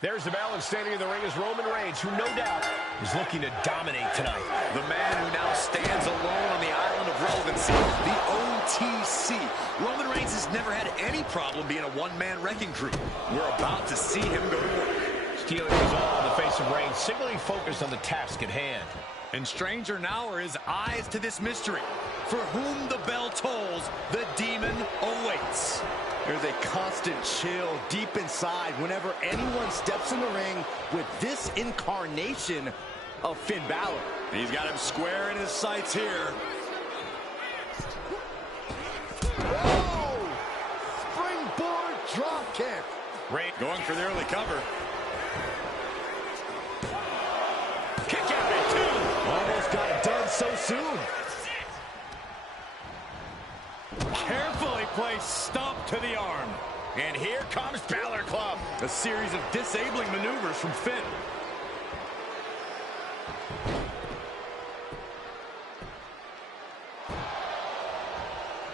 There's the balance standing in the ring is Roman Reigns, who no doubt is looking to dominate tonight. The man who now stands alone on the island of relevancy, the OTC. Roman Reigns has never had any problem being a one-man wrecking crew. We're about to see him go to work. Stealing his all on the face of Reigns, signaling focused on the task at hand. And stranger now are his eyes to this mystery. For whom the bell tolls, the demon awaits. There's a constant chill deep inside whenever anyone steps in the ring with this incarnation of Finn Balor. He's got him square in his sights here. Whoa! Springboard drop kick. Reigns going for the early cover. Kick out at two. Almost got it done so soon. Carefully placed stomp to the arm. And here comes Balor Club. A series of disabling maneuvers from Finn.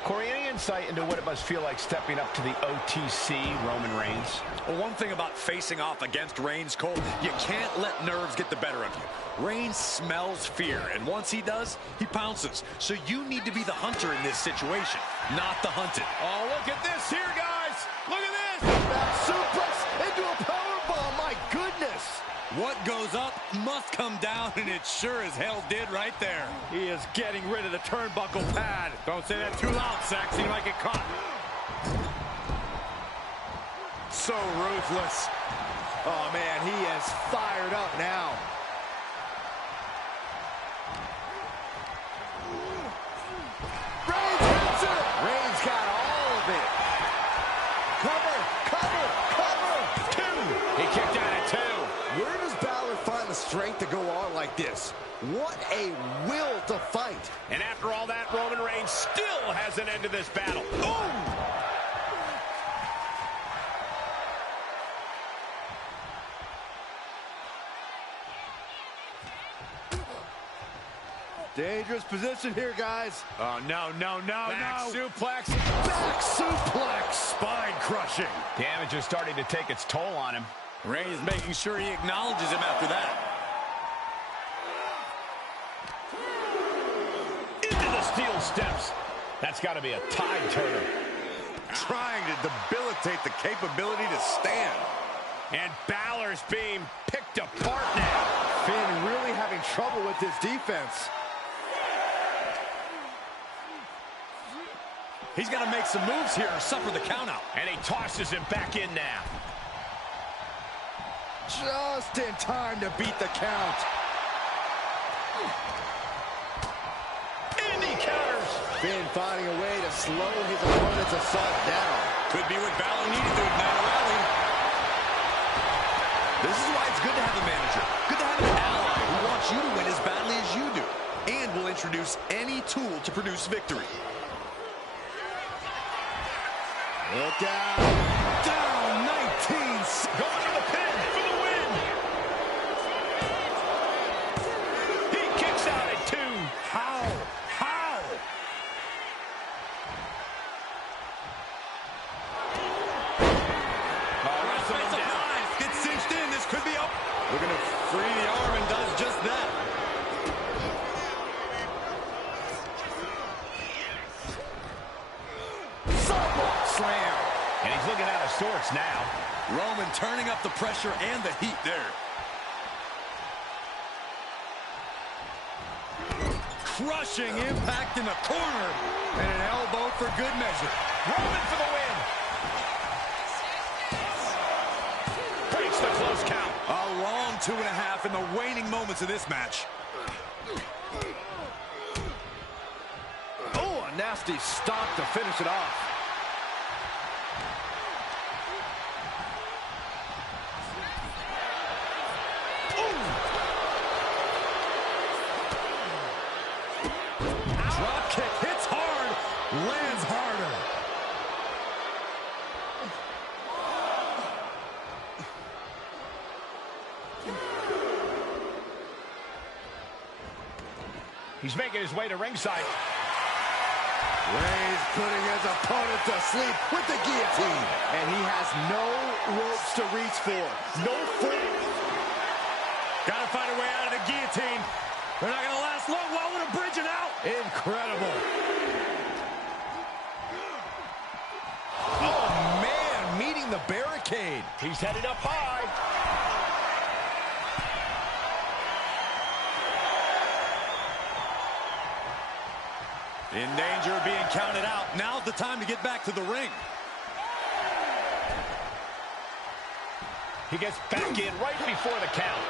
Corey, any insight into what it must feel like stepping up to the OTC Roman Reigns? Well, one thing about facing off against Reigns, Cole, you can't let nerves get the better of you. Reigns smells fear, and once he does, he pounces. So you need to be the hunter in this situation, not the hunted. Oh, look at this here, guys. Look at this. Back suplex into a powerbomb. My goodness. What goes up must come down, and it sure as hell did right there. He is getting rid of the turnbuckle pad. Don't say that too loud, Saxon. He might get caught. So ruthless. Oh, man, he is fired up now. Reigns hits it. Reigns got all of it. Cover, cover, cover. Two. He kicked out at two. Where does Balor find the strength to go on like this? What a will to fight. And after all that, Roman Reigns still has an end to this battle. Boom! Dangerous position here, guys. Oh, no, no, no, Back no. suplex. Back suplex. Spine crushing. Damage is starting to take its toll on him. Reigns making sure he acknowledges him after that. Into the steel steps. That's got to be a tide turner. Trying to debilitate the capability to stand. And Balor's being picked apart now. Finn really having trouble with his defense. He's got to make some moves here or suffer the countout. And he tosses him back in now. Just in time to beat the count. And he counters. Finn finding a way to slow his opponent's assault down. Could be what Balor needed to ignite a rally. This is why it's good to have a manager. Good to have an ally who wants you to win as badly as you do. And will introduce any tool to produce victory. Look out. Down 19. Going to the pin for the win. He kicks out at two. How? How? Gets cinched in. This could be up. Looking to free the arm and does just that. Slam. And he's looking out of sorts now. Roman turning up the pressure and the heat there. Crushing impact in the corner. And an elbow for good measure. Roman for the win. Breaks the close count. A long 2.5 in the waning moments of this match. Oh, a nasty stop to finish it off. Drop kick hits hard, lands harder. He's making his way to ringside. Reigns putting his opponent to sleep with the guillotine. And he has no ropes to reach for. No foot. Gotta find a way out of the guillotine. They're not gonna last long. Well, with a bridge and out. Incredible. Oh, man, meeting the barricade. He's headed up high. In danger of being counted out. Now's the time to get back to the ring. He gets back in right before the count.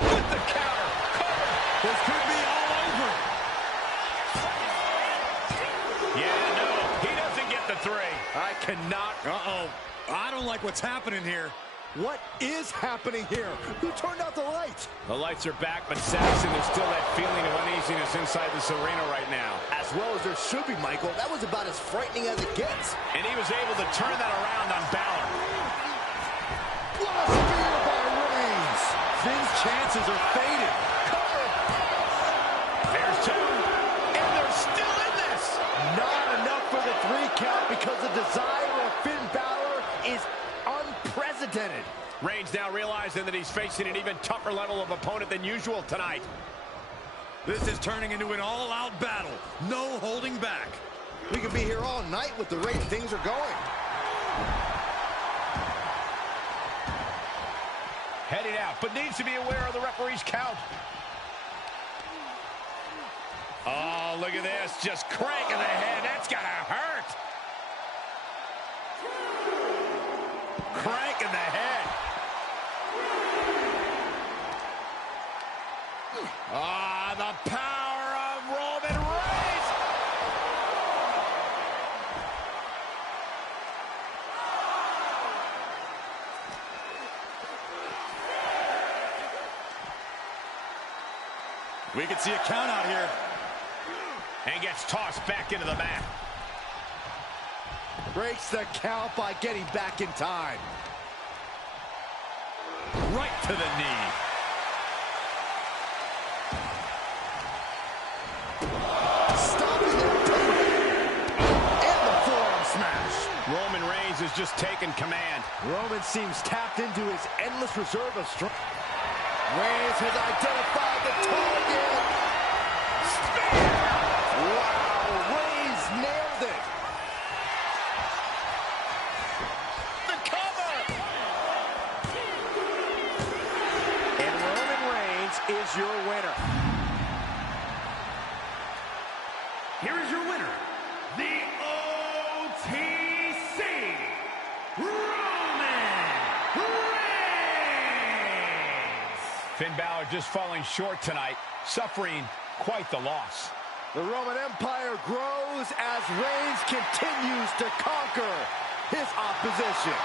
With the counter. Cover. This could be all over. Yeah, no, he doesn't get the 3. I cannot. Uh-oh. I don't like what's happening here. What is happening here? Who turned out the lights? The lights are back, but Saxon, there's still that feeling of uneasiness inside this arena right now. As well as there should be, Michael. That was about as frightening as it gets. And he was able to turn that around on Balor. What a spear by Reigns. Finn's chances are fading. Cover. There's 2. And they're still in this. Not enough for the 3 count because the desire of Finn Balor is unprecedented. Reigns now realizing that he's facing an even tougher level of opponent than usual tonight. This is turning into an all-out battle. No holding back. We could be here all night with the rate things are going. Heading out, but needs to be aware of the referee's count. Oh, look at this. Just cranking the head. That's gonna hurt. Cranking the head. Ah, the power of Roman Reigns. We can see a count out here. And gets tossed back into the mat. Breaks the count by getting back in time. Right to the knee. Stopping the and the forearm smash. Roman Reigns is just taking command. Roman seems tapped into his endless reserve of strength. Reigns has identified the target. Spear! Wow, Reigns nailed it. The cover! And Roman Reigns is your winner. Here is your winner, the OTC, Roman Reigns. Finn Balor just falling short tonight, suffering quite the loss. The Roman Empire grows as Reigns continues to conquer his opposition.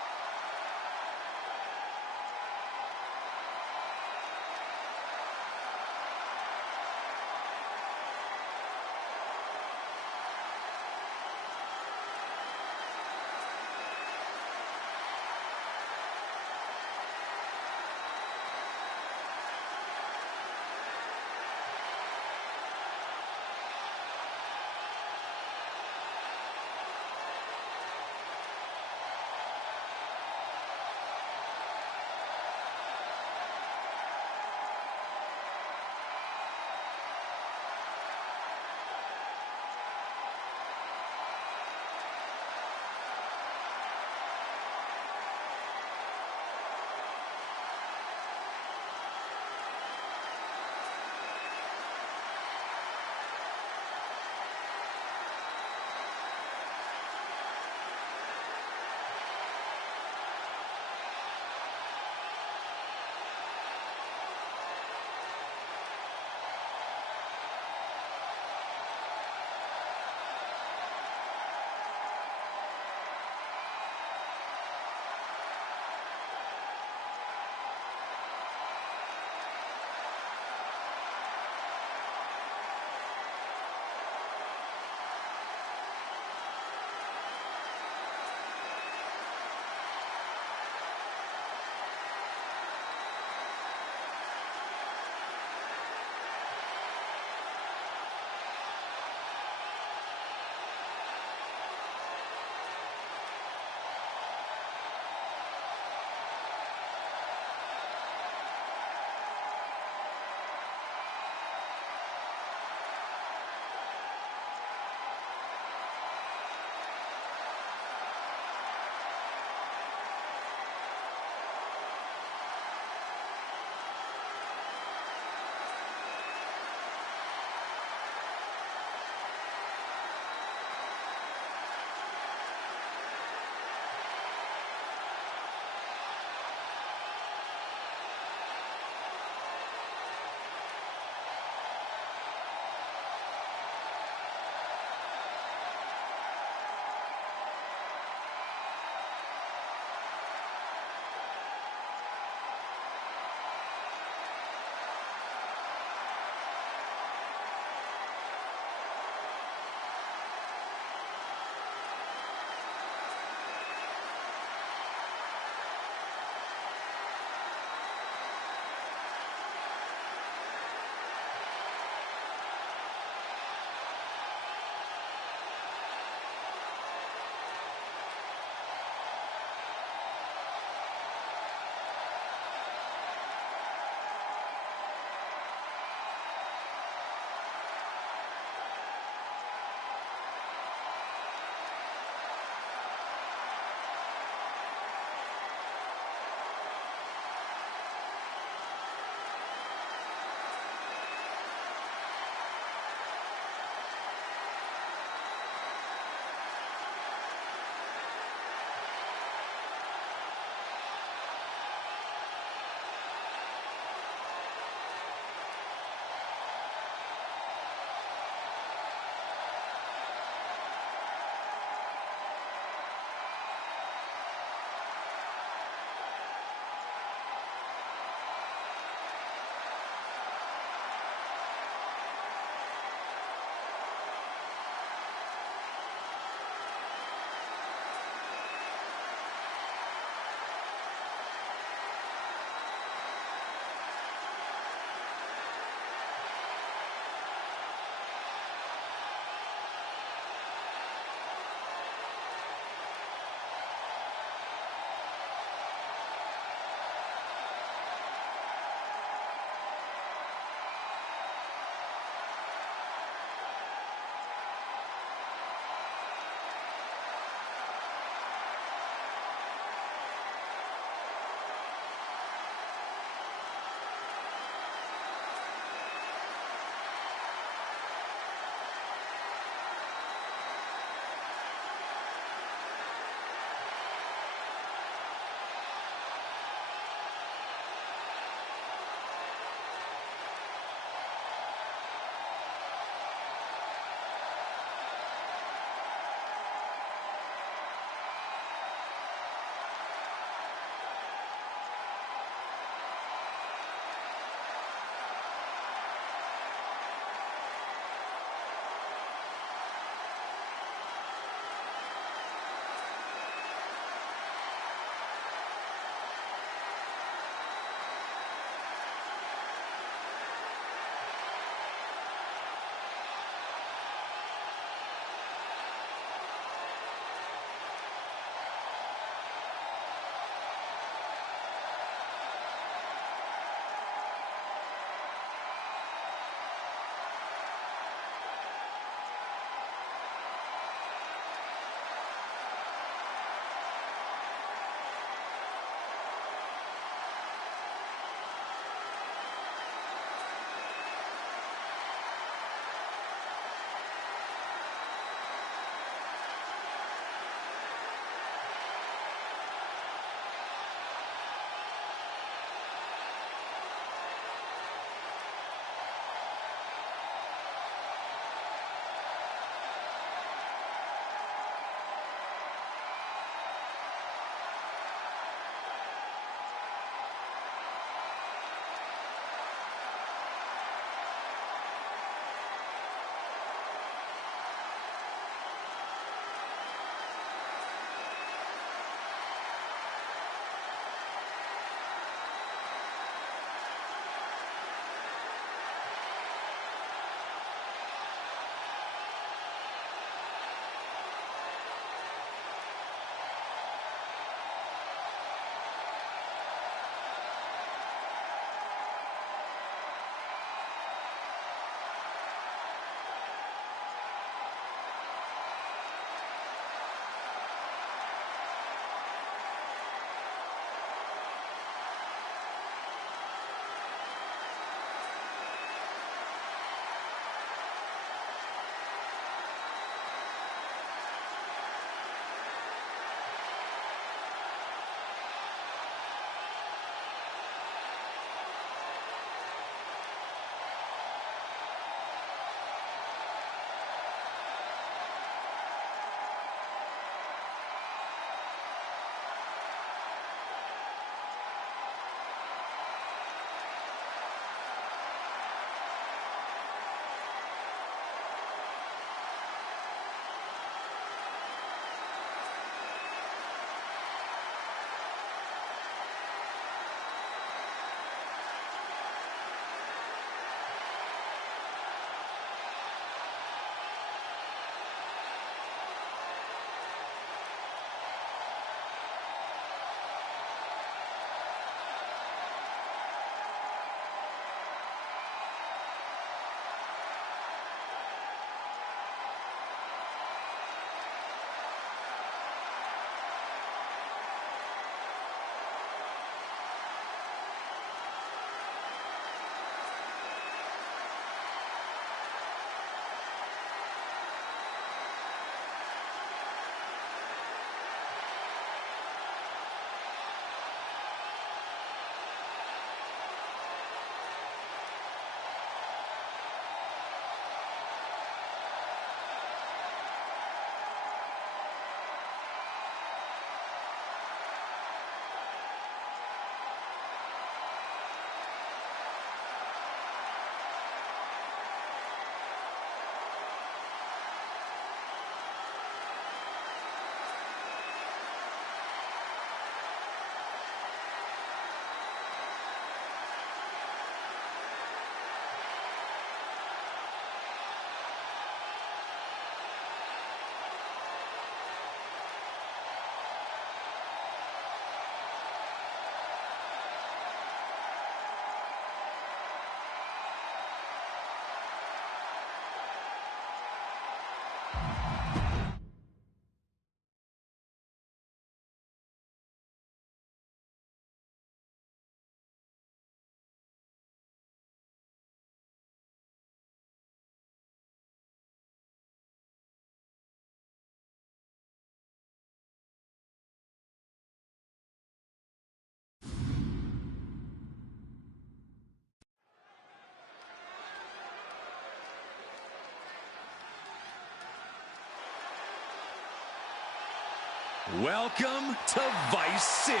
Welcome to Vice City.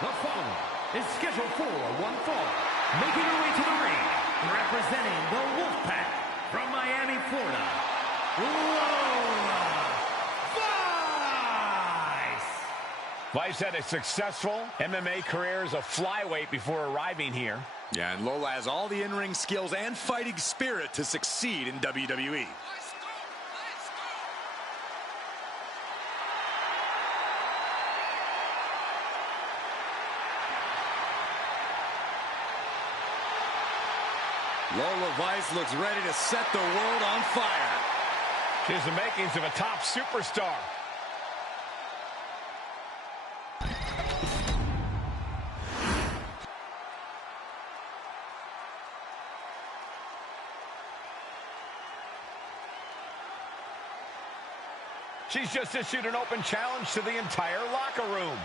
The following is scheduled for one fall. Making her way to the ring, representing the Wolfpack from Miami, Florida, Lola Vice. Vice had a successful MMA career as a flyweight before arriving here. Yeah, and Lola has all the in-ring skills and fighting spirit to succeed in WWE. Lola Vice looks ready to set the world on fire. She has the makings of a top superstar. She's just issued an open challenge to the entire locker room.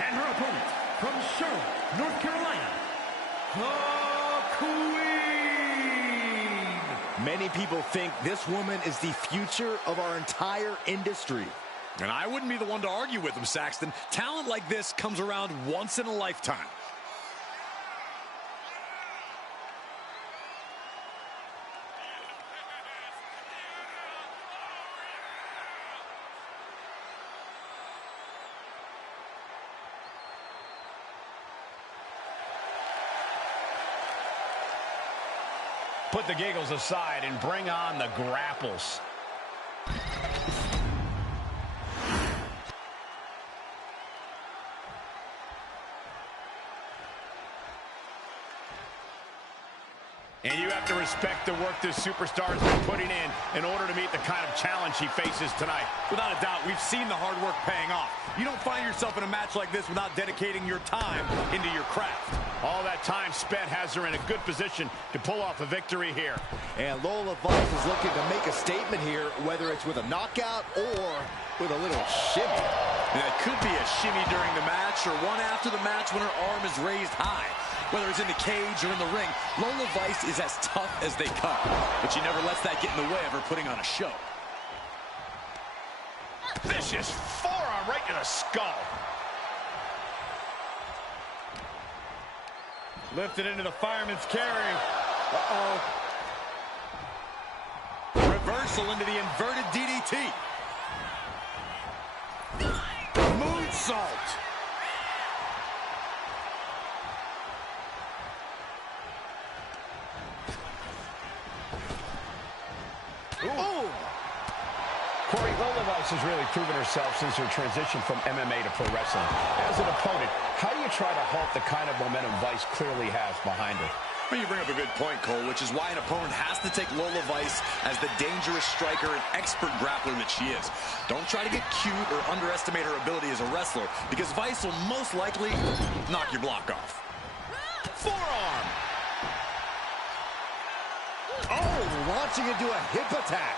And her opponent, from Charlotte, North Carolina, the Queen. Many people think this woman is the future of our entire industry. And I wouldn't be the one to argue with him, Saxton. Talent like this comes around once in a lifetime. Put the giggles aside and bring on the grapples. And you have to respect the work this superstar has been putting in order to meet the kind of challenge he faces tonight. Without a doubt, we've seen the hard work paying off. You don't find yourself in a match like this without dedicating your time into your craft. All that time spent has her in a good position to pull off a victory here. And Lola Vice is looking to make a statement here, whether it's with a knockout or with a little shimmy. And it could be a shimmy during the match or one after the match when her arm is raised high. Whether it's in the cage or in the ring, Lola Vice is as tough as they come. But she never lets that get in the way of her putting on a show. Vicious forearm right to the skull. Lifted into the fireman's carry. Uh-oh. Reversal into the inverted DDT. Moonsault. Ooh. Corey, Lola Vice has really proven herself since her transition from MMA to pro wrestling. As an opponent, how do you try to halt the kind of momentum Vice clearly has behind her? Well, you bring up a good point, Cole, which is why an opponent has to take Lola Vice as the dangerous striker and expert grappler that she is. Don't try to get cute or underestimate her ability as a wrestler, because Vice will most likely knock your block off. Forearm! Oh, launching into a hip attack.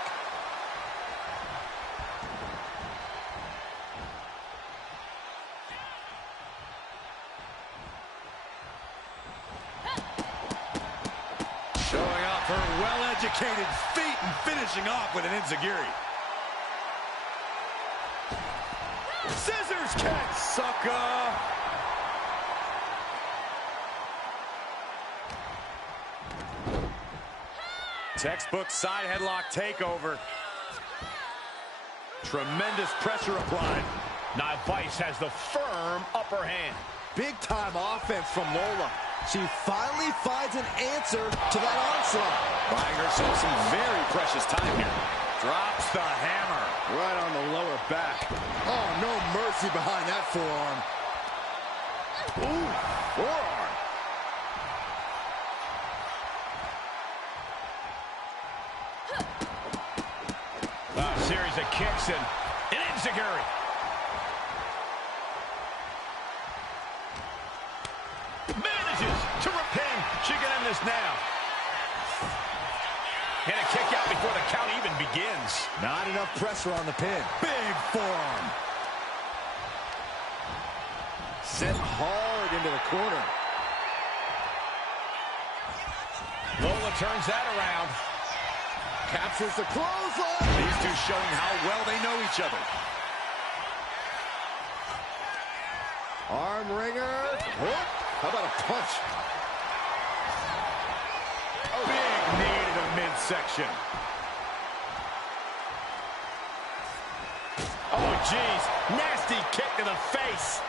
Showing off her well-educated feet and finishing off with an enziguri. Scissors kick, sucker! Textbook side headlock takeover. Tremendous pressure applied. Now Vice has the firm upper hand. Big time offense from Lola. She finally finds an answer to that onslaught. Buying herself some very precious time here. Drops the hammer. Right on the lower back. Oh, no mercy behind that forearm. Ooh, forearm. A series of kicks and an enziguri. Manages to repin. She can end this now. And a kick out before the count even begins. Not enough pressure on the pin. Big forearm. Sent hard into the corner. Lola turns that around. Captures the clothesline. These two showing how well they know each other. Arm wringer. Oh, how about a punch? Big knee to the midsection. Oh, jeez. Nasty kick to the face.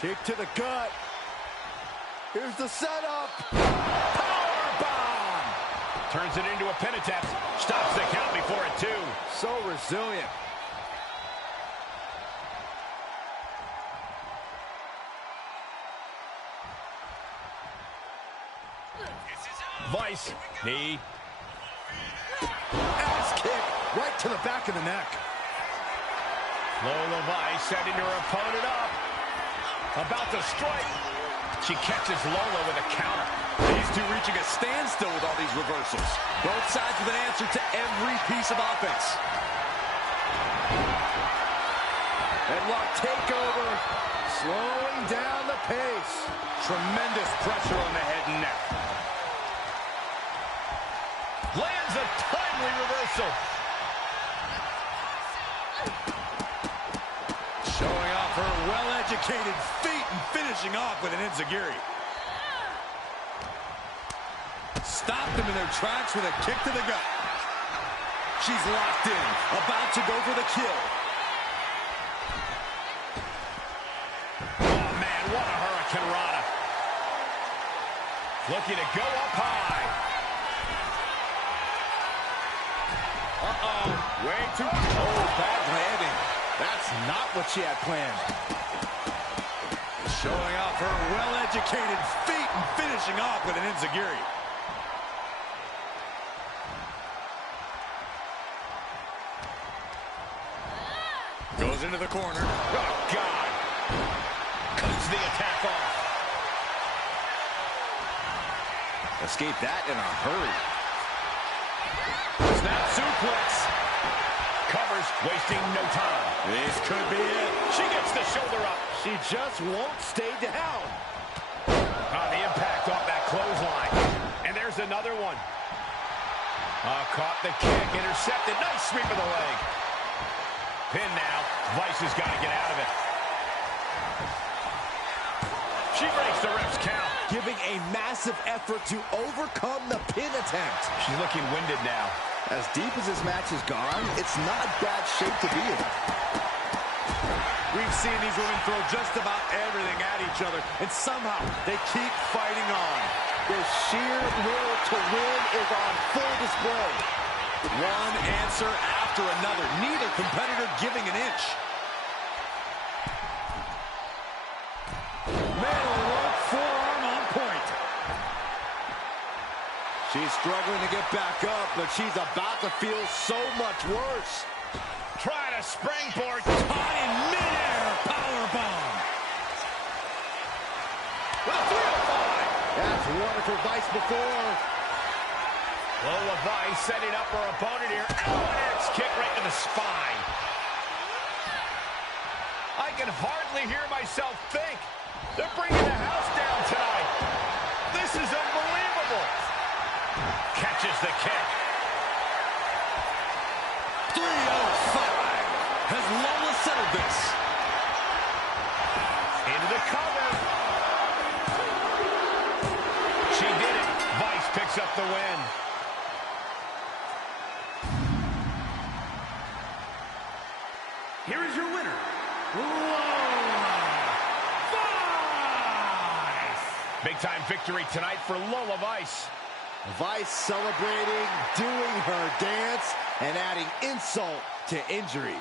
Kick to the gut. Here's the setup. Powerbomb. Turns it into a pin attempt. Stops the count before a 2. So resilient. Vice. Knee. Ass kick right to the back of the neck. Lola Vice setting her opponent up. About to strike. She catches Lola with a counter. These two reaching a standstill with all these reversals. Both sides with an answer to every piece of offense. Headlock takeover. Slowing down the pace. Tremendous pressure on the head and neck. Lands a timely reversal. Showing off her well-educated feet and finishing off with an enziguri. Stopped them in their tracks with a kick to the gut. She's locked in, about to go for the kill. Oh, man, what a Hurricane Rana. Looking to go up high. Uh-oh. Way too... Oh, bad landing. That's not what she had planned. Showing off her well-educated feet and finishing off with an enziguri. Goes into the corner. Oh, God. Cuts the attack off. Escape that in a hurry. Snap suplex. Covers, wasting no time. This could be it. She gets the shoulder up. She just won't stay down. The impact off that clothesline. And there's another one. Caught the kick, intercepted. Nice sweep of the leg. Pin now. Vice has got to get out of it. She breaks the ref's count. Giving a massive effort to overcome the pin attempt. She's looking winded now. As deep as this match has gone, it's not bad shape to be in. We've seen these women throw just about everything at each other, and somehow they keep fighting on. The sheer will to win is on full display. One answer after another, neither competitor giving an inch. Metal rope forearm on point. She's struggling to get back up, but she's about to feel so much worse. Try to springboard. Caught in midair. Powerbomb. With a 305. That's wonderful Vice before. Lola Vice setting up her opponent here. Oh, an axe kick right to the spine. I can hardly hear myself think. They're bringing the house down tonight. This is unbelievable. Catches the kick. 305. Has Lola settled this? Into the cover. She did it. Vice picks up the win. Here is your winner, Lola Vice. Big time victory tonight for Lola Vice. Vice celebrating, doing her dance, and adding insult to injury.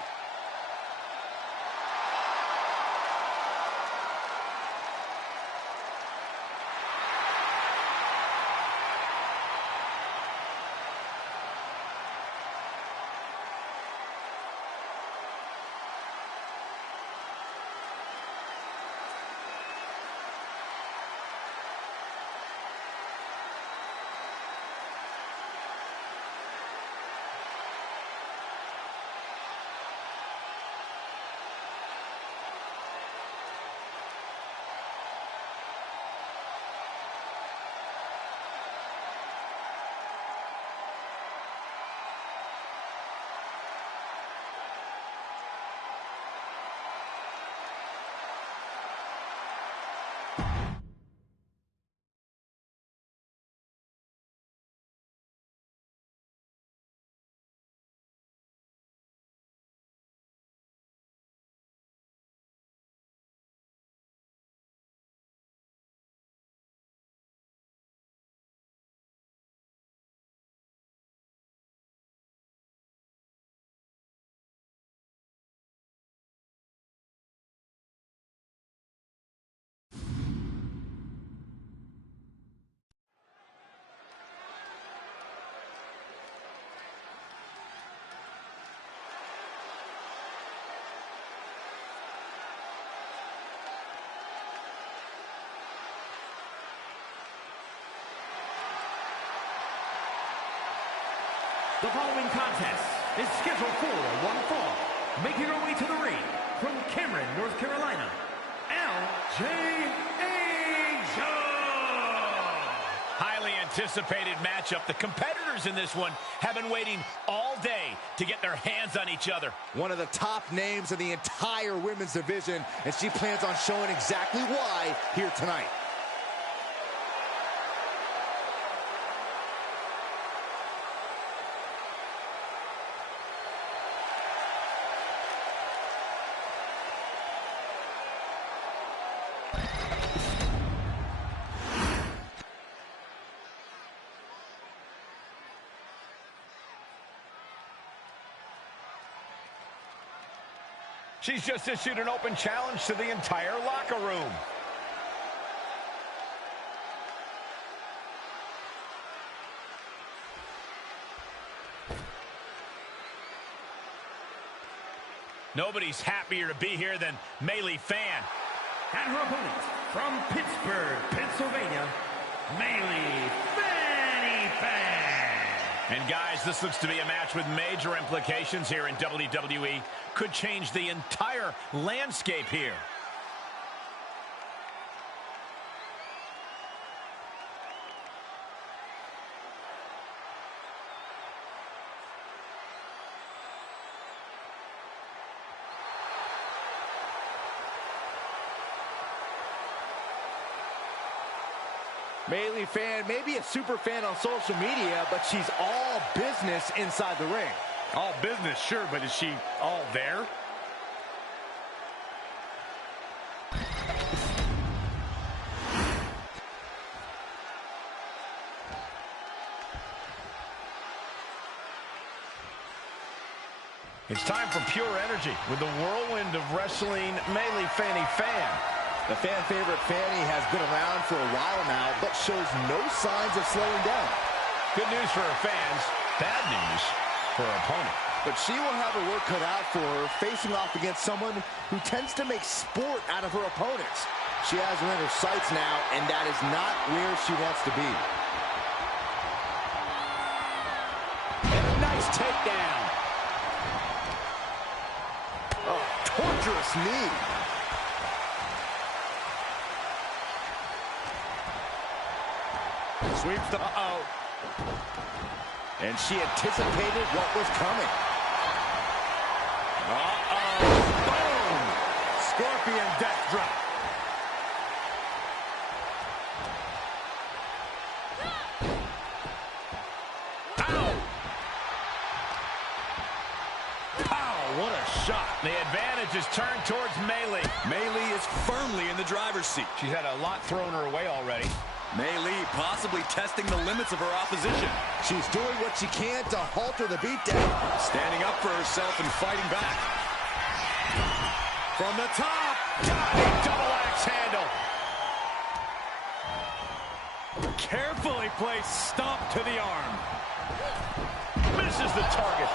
The following contest is scheduled for one fall. Making her way to the ring from Cameron, North Carolina, LJA Show. Highly anticipated matchup. The competitors in this one have been waiting all day to get their hands on each other. One of the top names in the entire women's division, and she plans on showing exactly why here tonight. She's just issued an open challenge to the entire locker room. Nobody's happier to be here than Maylee Fan. And her opponent from Pittsburgh, Pennsylvania, Maylee Fanny Fan. And guys, this looks to be a match with major implications here in WWE. Could change the entire landscape here. Maylee Fan may be a super fan on social media, but she's all business inside the ring. All business, sure, but is she all there? It's time for pure energy with the whirlwind of wrestling, Maylee Fanny Fan. The fan favorite Fanny has been around for a while now, but shows no signs of slowing down. Good news for her fans, bad news for her opponent. But she will have her work cut out for her, facing off against someone who tends to make sport out of her opponents. She has her in her sights now, and that is not where she wants to be. And a nice takedown. Oh, torturous knee. Sweeps the... And she anticipated what was coming. Boom! Scorpion death drop. Ow! Pow! What a shot. The advantage is turned towards Maylee. Maylee is firmly in the driver's seat. She's had a lot thrown her way already. Maylee possibly testing the limits of her opposition. She's doing what she can to halter the beatdown. Standing up for herself and fighting back. From the top. Got a double axe handle. Carefully placed stomp to the arm. Misses the target.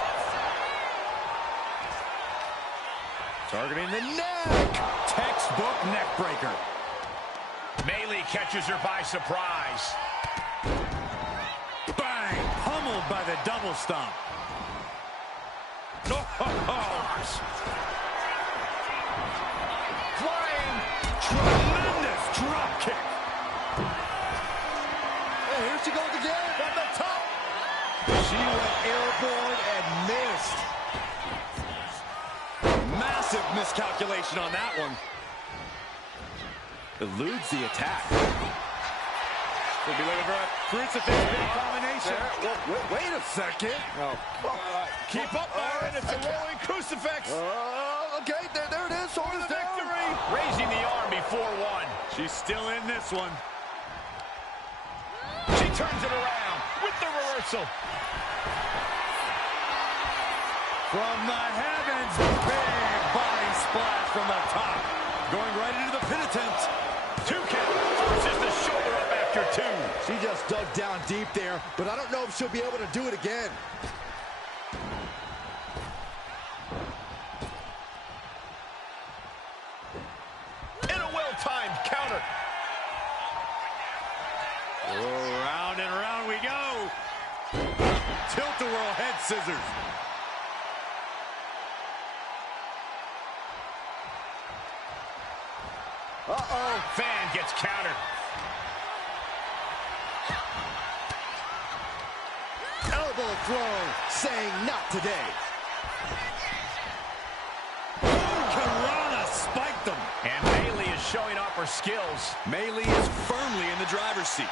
Targeting the neck. Textbook neck breaker. Maylee catches her by surprise. Bang! Pummeled by the double stomp. Flying! Tremendous drop kick. Hey, here she goes again. From the top. She went airborne and missed. Massive miscalculation on that one. Eludes the attack. We'll be looking for a crucifix combination. Wait a second. Keep up, Byron. It's a rolling crucifix. Okay, there it is. For the victory. Raising the arm before one. She's still in this one. She turns it around with the reversal. From the heavens, big body splash from the top. Going right into the pin attempt. 2 count. Forces the shoulder up after 2. She just dug down deep there, but I don't know if she'll be able to do it again. And a well-timed counter. Oh, round and round we go. Tilt-a-whirl Several head scissors. Uh-oh. Fan gets countered. Elbow throw, saying not today. Karana spiked them. And Bayley is showing off her skills. Bayley is firmly in the driver's seat.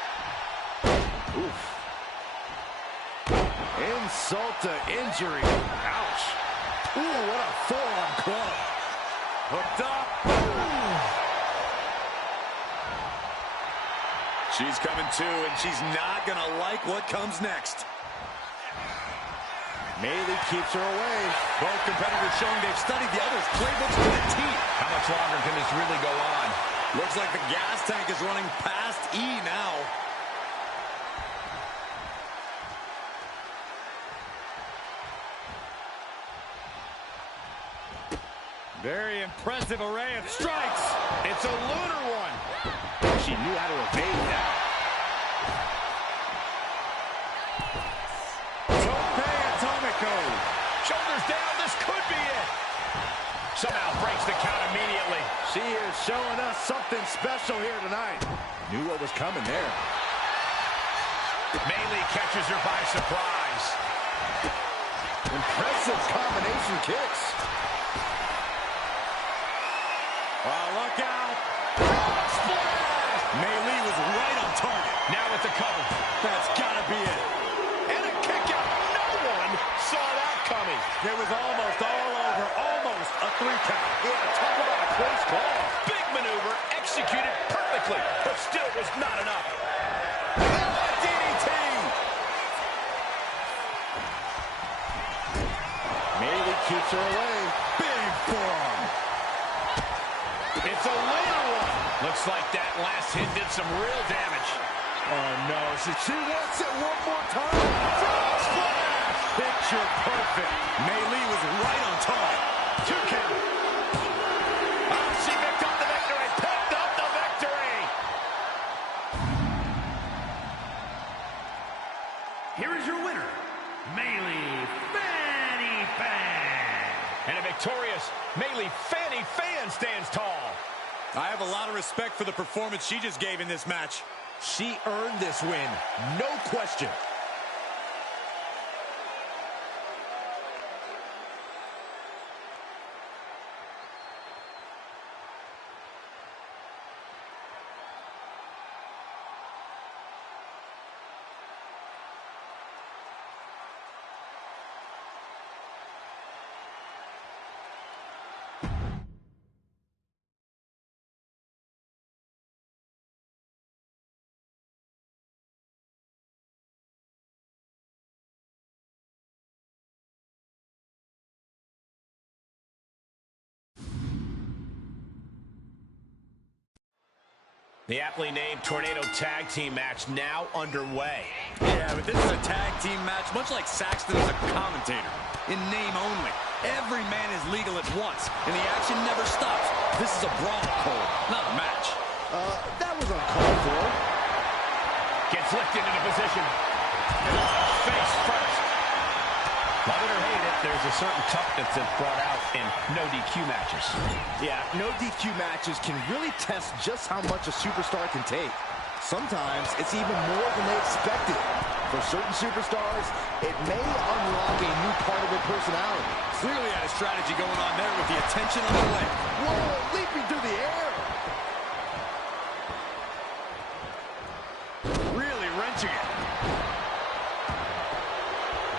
Oof. Insult to injury. Ouch. Ooh, what a forearm club. Hooked up. She's coming too, and she's not going to like what comes next. Bayley keeps her away. Both competitors showing they've studied the other's playbooks to the teeth. How much longer can this really go on? Looks like the gas tank is running past E now. Very impressive array of strikes. It's a lunar one. She knew how to evade that. Tope Atomico. Shoulders down. This could be it. Somehow breaks the count immediately. She is showing us something special here tonight. Knew what was coming there. Bayley catches her by surprise. Impressive combination kicks. Oh, look out. Splash! Bayley was right on target. Now with the cover. That's got to be it. And a kick out. No one saw that coming. It was almost all over. Almost a 3 count. Yeah, talk about a close call. Big maneuver, executed perfectly, but still was not enough. DDT! Bayley keeps her away. Big forearm. It's a later one. Looks like that last hit did some real damage. Oh, no. She wants it one more time. Frog splash! Picture perfect. Bayley was right on target. 2 count. Oh, she picked up the victory. Picked up the victory. Here is your winner, Bayley Fanny Fan. And a victorious Bayley Fanny Fan stands tall. I have a lot of respect for the performance she just gave in this match. She earned this win. No question. The aptly named Tornado Tag Team match now underway. Yeah, but this is a tag team match, much like Saxton as a commentator. In name only. Every man is legal at once, and the action never stops. This is a brawl, Cole, not a match. That was uncalled for. Gets lifted into position. Face first. Love it or hate it, there's a certain toughness that's brought out in no DQ matches. Yeah, no DQ matches can really test just how much a superstar can take. Sometimes it's even more than they expected. For certain superstars, it may unlock a new part of their personality. Clearly had a strategy going on there with the attention on the leg. Whoa, leaping through the air. Really wrenching it.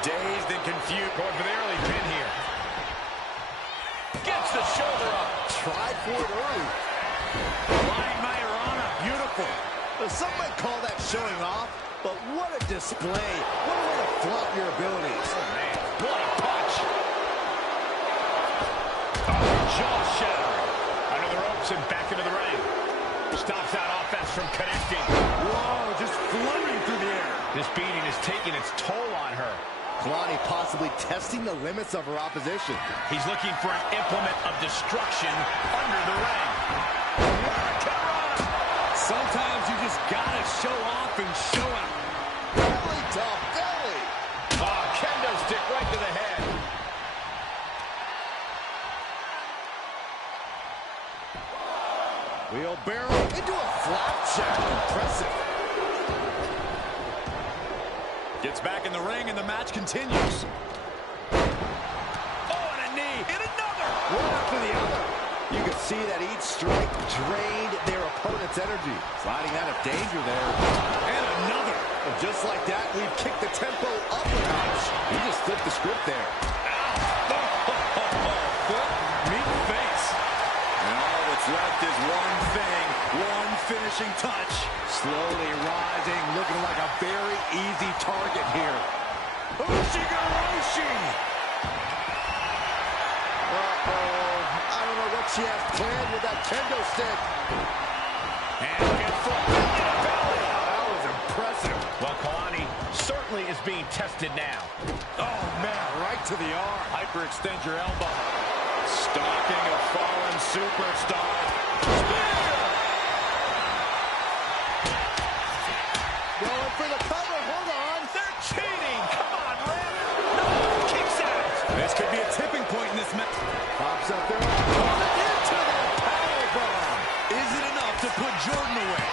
Dazed and confused. Going for the early pin here. Gets the shoulder up. Tried for it early. Flying Majorana, beautiful. Some might call that showing off, but what a display. What a way to flaunt your abilities. Oh, man. What a punch. Oh, jaw shattering. Under the ropes and back into the ring. Stops out offense from connecting. Whoa, just fluttering through the air. This beating is taking its toll on her. Kalani possibly testing the limits of her opposition. He's looking for an implement of destruction under the ring. Sometimes you just gotta show off and show out. Belly to belly. Oh, Kendo's continues. Oh, and a knee, and another! One after the other. You can see that each strike drained their opponent's energy. Sliding out of danger there. And another. And just like that, we've kicked the tempo up a notch. He just flipped the script there. Foot, meet face. And all that's left is one thing, one finishing touch. Slowly rising, looking like a very easy target here. Ushigoroshi! Uh-oh. I don't know what she has planned with that kendo stick. And good foot in the belly. That was impressive. Well, Kalani certainly is being tested now. Oh, man, right to the arm. Hyperextend your elbow. Stalking a fallen superstar. Spear! Going for the cover. Hold on. They're cheating. Come on, Ren. No, kicks out. This could be a tipping point in this match. Pops up there. Into the powerbomb. Is it enough to put Jordan away?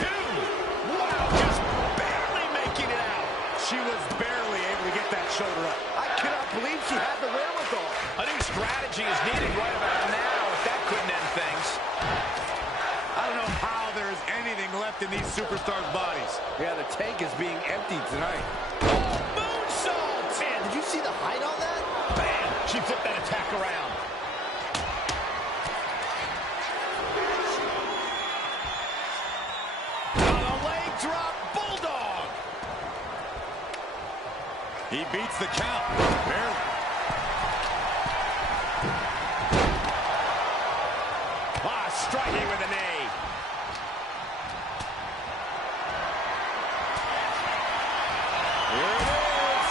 2. Wow, just barely making it out. She was barely able to get that shoulder up. I cannot believe she had the wherewithal. A new strategy is needed right about now if that couldn't end things. I don't know how there's anything left in these superstars' bodies. Yeah, the tank is being emptied tonight. Moonsault! Man, did you see the height on that? Bam! She flipped that attack around. On a leg drop, bulldog. He beats the count. Barely. Striking with a knee. Here it is.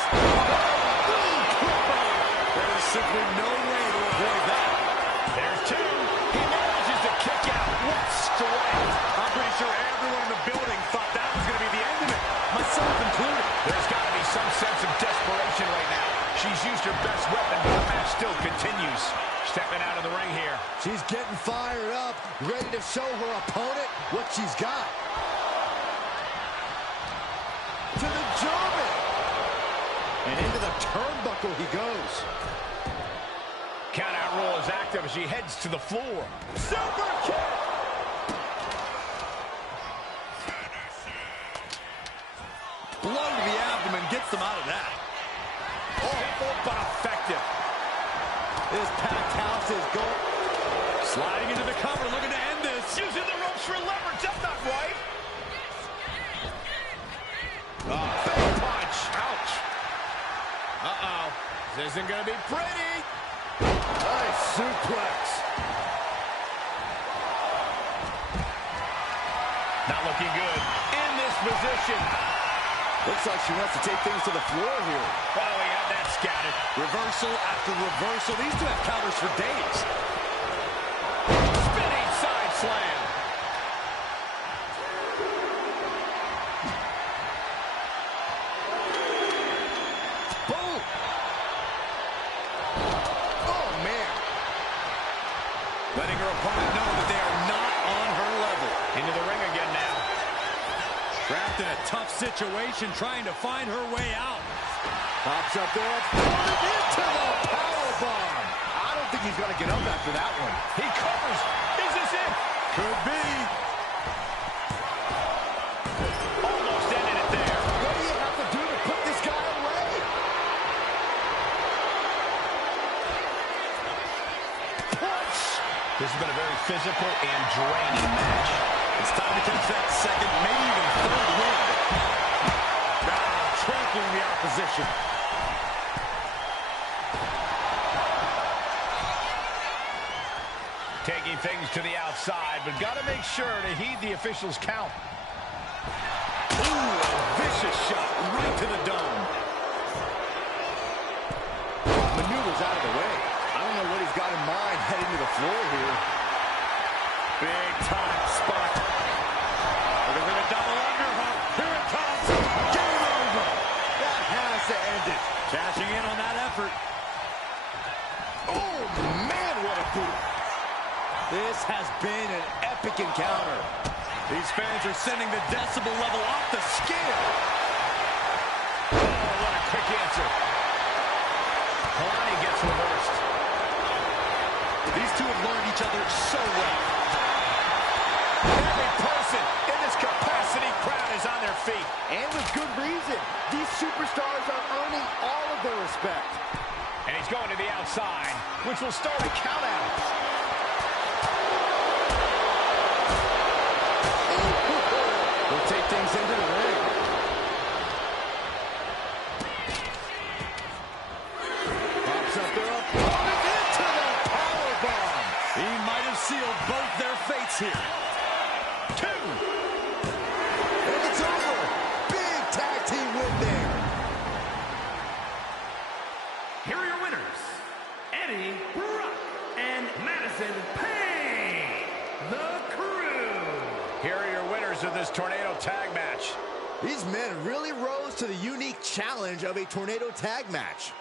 There is simply no way to avoid that. There's 2. He manages to kick out. What strength. I'm pretty sure everyone in the building thought that was going to be the end of it, myself included. There's got to be some sense of desperation right now. She's used her best weapon, but the match still continues. Stepping out of the ring here. She's getting fired up, ready to show her opponent what she's got. To the German. And into the turnbuckle he goes. Countout rule is active as she heads to the floor. Super kick. Blow to the abdomen gets them out of that. Simple but effective. This packed house is going. Sliding into the cover, looking to end this. Using the ropes for leverage. That's not right. Big punch. Ouch. Uh-oh. This isn't going to be pretty. Nice suplex. Not looking good in this position. Looks like she wants to take things to the floor here. Oh, we had that scouted. Reversal after reversal. These two have counters for days. Spinning side slam. Boom. Oh, man. Letting her opponent know that they are not on her level. Into the ring again now. Trapped in a tough situation, trying to find her way out. Pops up there. Into the powerbomb. I don't think he's going to get up after that one. He covers. Is this it? Could be. Almost ended it there. What do you have to do to put this guy away? Punch. This has been a very physical and draining match. It's time to catch that second, maybe even third win. Trampling the opposition. Taking things to the outside, but got to make sure to heed the officials' count. Ooh, a vicious shot right to the dome. Maneuvers out of the way. I don't know what he's got in mind heading to the floor here. Big time spot. Looking for the double underhook. Here it comes. Game over. That has to end it. Cashing in on that effort. Oh, man, what a boot. This has been an epic encounter. These fans are sending the decibel level off the scale. Oh, what a quick quick answer. Kalani gets reversed. These two have learned each other so well. Every person in this capacity crowd is on their feet. And with good reason. These superstars are earning all of their respect. And he's going to the outside, which will start a count out. We'll take things into the ring. Pops up there, up into the powerbomb. He might have sealed both their fates here. 2. And it's over. Big tag team win there. Here are your winners, Eddie Brock and Madison Payne, the Crew. Here are your winners of this Tornado Tag Match. These men really rose to the unique challenge of a tornado tag match.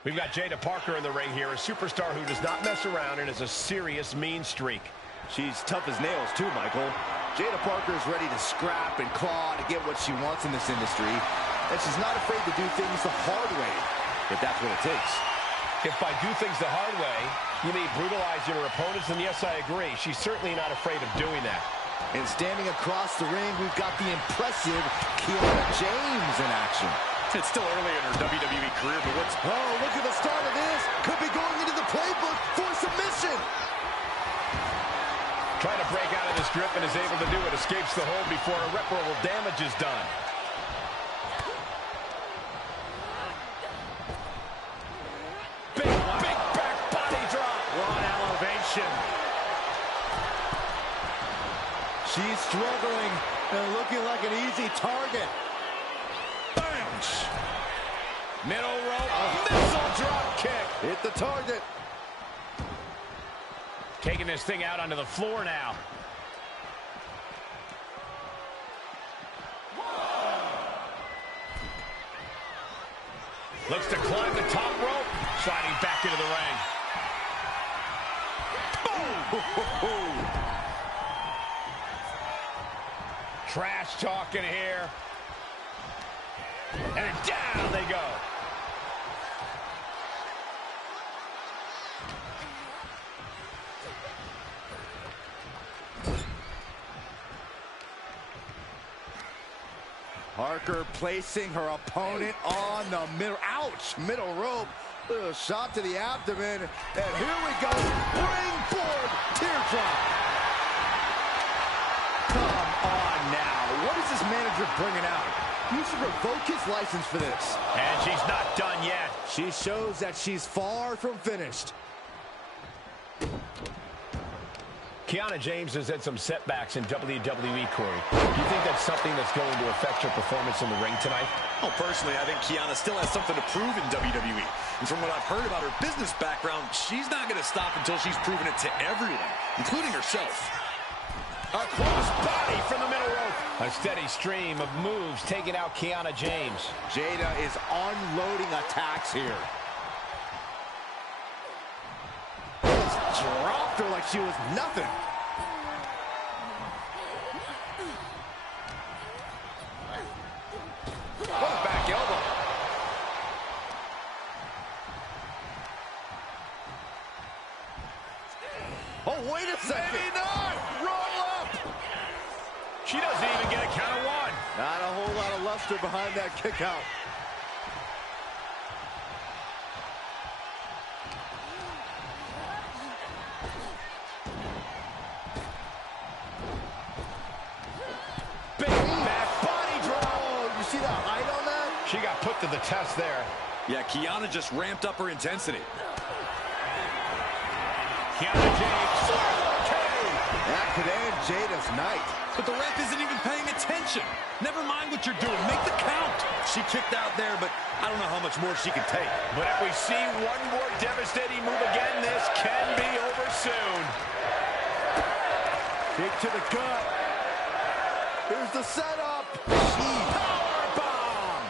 We've got Jada Parker in the ring here, a superstar who does not mess around and has a serious mean streak. She's tough as nails, too, Michael. Jada Parker is ready to scrap and claw to get what she wants in this industry. And she's not afraid to do things the hard way, if that's what it takes. If by do things the hard way, you mean brutalizing her opponents, then yes, I agree. She's certainly not afraid of doing that. And standing across the ring, we've got the impressive Kiana James in action. It's still early in her WWE career, but what's... Oh, look at the start of this. Could be going into the playbook for submission. Trying to break out of this grip and is able to do it. Escapes the hold before irreparable damage is done. Big back body drop. One elevation. She's struggling and looking like an easy target. Middle rope, missile drop kick. Hit the target. Taking this thing out onto the floor now. Looks to climb the top rope. Sliding back into the ring. Boom! Trash talking here. And down they go. Parker placing her opponent on the middle. Ouch! Middle rope. Little shot to the abdomen. And here we go. Springboard teardrop. Come on now. What is this manager bringing out? You should revoke his license for this. And she's not done yet. She shows that she's far from finished. Kiana James has had some setbacks in WWE, Corey. Do you think that's something that's going to affect her performance in the ring tonight? Oh, personally, I think Kiana still has something to prove in WWE. And from what I've heard about her business background, she's not going to stop until she's proven it to everyone, including herself. A cross body from the middle rope. A steady stream of moves taking out Kiana James. Jada is unloading attacks here. Just dropped her like she was nothing. What a back elbow. Oh, wait a second. Maybe not. Roll up. She doesn't even get a count of one. Not a whole lot of luster behind that kick out. Big back body drop. Oh, you see the height on that? She got put to the test there. Yeah, Kiana just ramped up her intensity. Kiana James. That could end Jada's night. But the ref isn't even paying attention. Never mind what you're doing. Make the count. She kicked out there, but I don't know how much more she can take. But if we see one more devastating move again, this can be over soon. Kick to the gut. Here's the setup. Power bomb.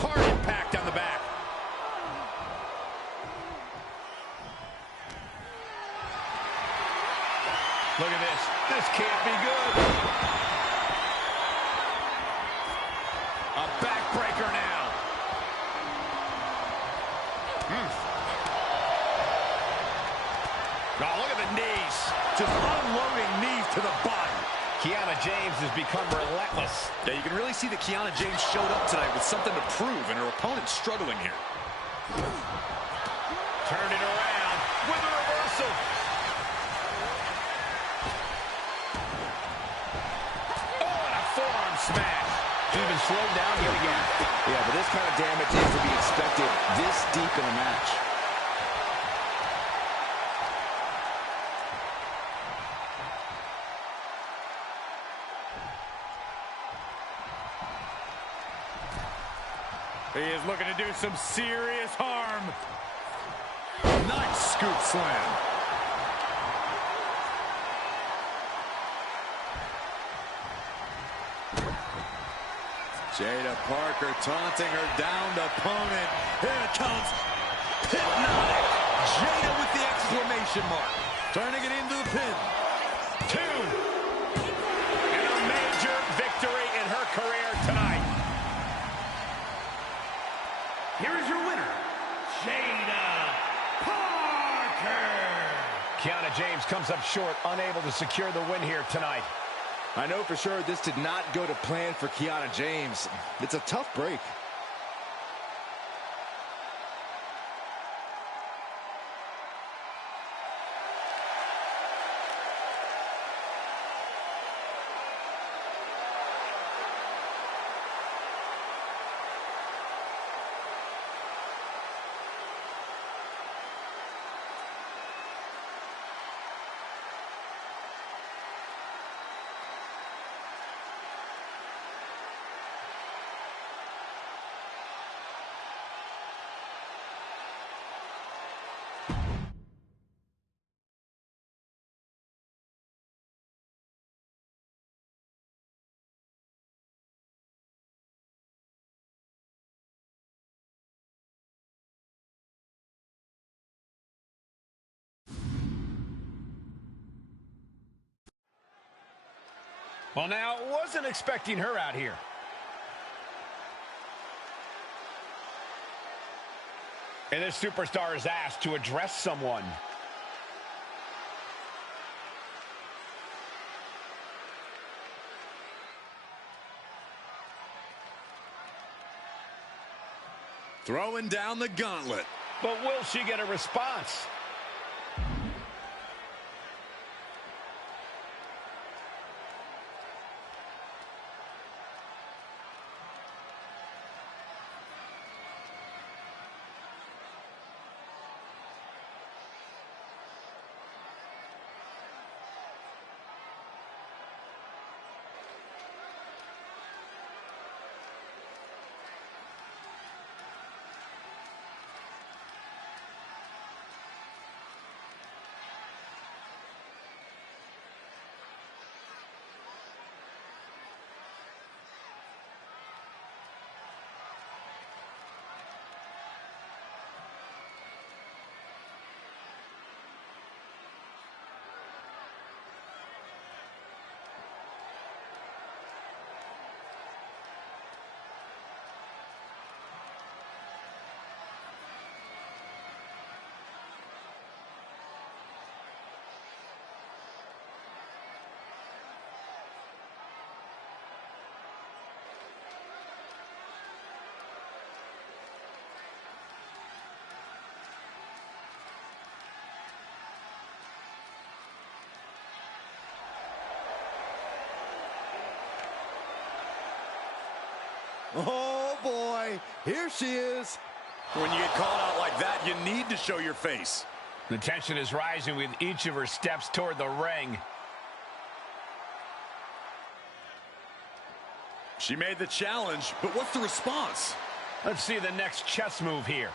Hard impact on the back. Look at this. This can't be good. A backbreaker now. Oh, look at the knees. Just unloading knees to the body. Kiana James has become relentless. Yeah, you can really see that Kiana James showed up tonight with something to prove, and her opponent's struggling here. Turned it around with a reversal. Oh, and a forearm smash. She's been slowed down yet again. Yeah, but this kind of damage is to be expected this deep in a match. He is looking to do some serious harm. Nice scoop slam. Jada Parker taunting her downed opponent. Here it comes. Hypnotic. Jada with the exclamation mark. Turning it into the pin. 2. And a major victory in her career tonight. Here is your winner, Jada Parker. Kiana James comes up short, unable to secure the win here tonight. I know for sure this did not go to plan for Kiana James. It's a tough break. Well, now, wasn't expecting her out here. And this superstar is asked to address someone. Throwing down the gauntlet. But will she get a response? Oh, boy. Here she is. When you get called out like that, you need to show your face. The tension is rising with each of her steps toward the ring. She made the challenge, but what's the response? Let's see the next chess move here.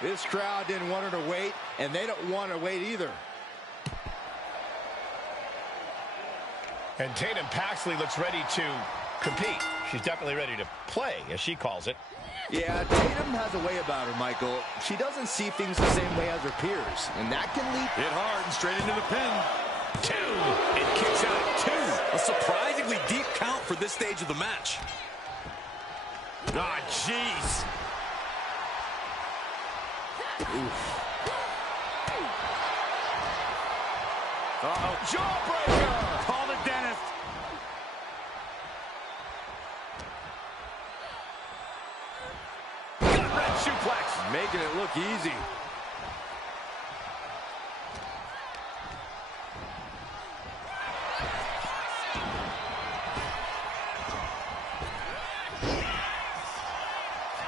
This crowd didn't want her to wait, and they don't want her to wait either. And Tatum Paxley looks ready to compete. She's definitely ready to play, as she calls it. Yeah, Tatum has a way about her, Michael. She doesn't see things the same way as her peers, and that can lead... Hit hard and straight into the pin. 2. It kicks out at 2. A surprisingly deep count for this stage of the match. Ah, jeez. Uh-oh, jawbreaker! Call the dentist. Gut-wrench suplex. Making it look easy.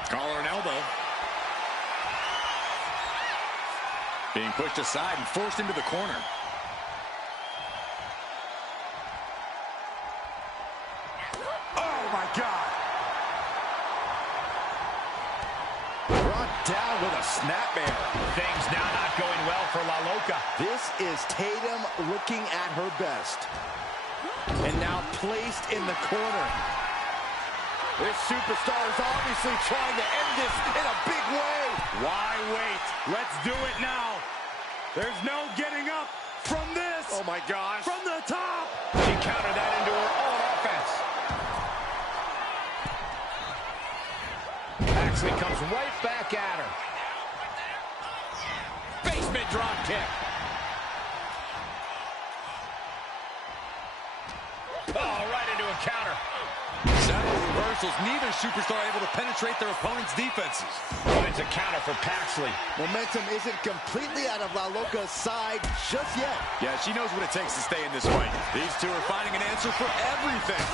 Collar and elbow. Being pushed aside and forced into the corner. Oh, my God. Brought down with a snapmare. Things now not going well for La Loca. This is Tatum looking at her best. And now placed in the corner. This superstar is obviously trying to end this in a big way. Why wait? Let's do it now. There's no getting up from this. Oh, my gosh. From the top. She countered that into her own offense. Paxley comes right back at her. Basement drop kick. Oh, right into a counter. Several reversals. Neither superstar able to penetrate their opponent's defenses. Finds a counter for Paxley. Momentum isn't completely out of La Loca's side just yet. Yeah, she knows what it takes to stay in this fight. These two are finding an answer for everything.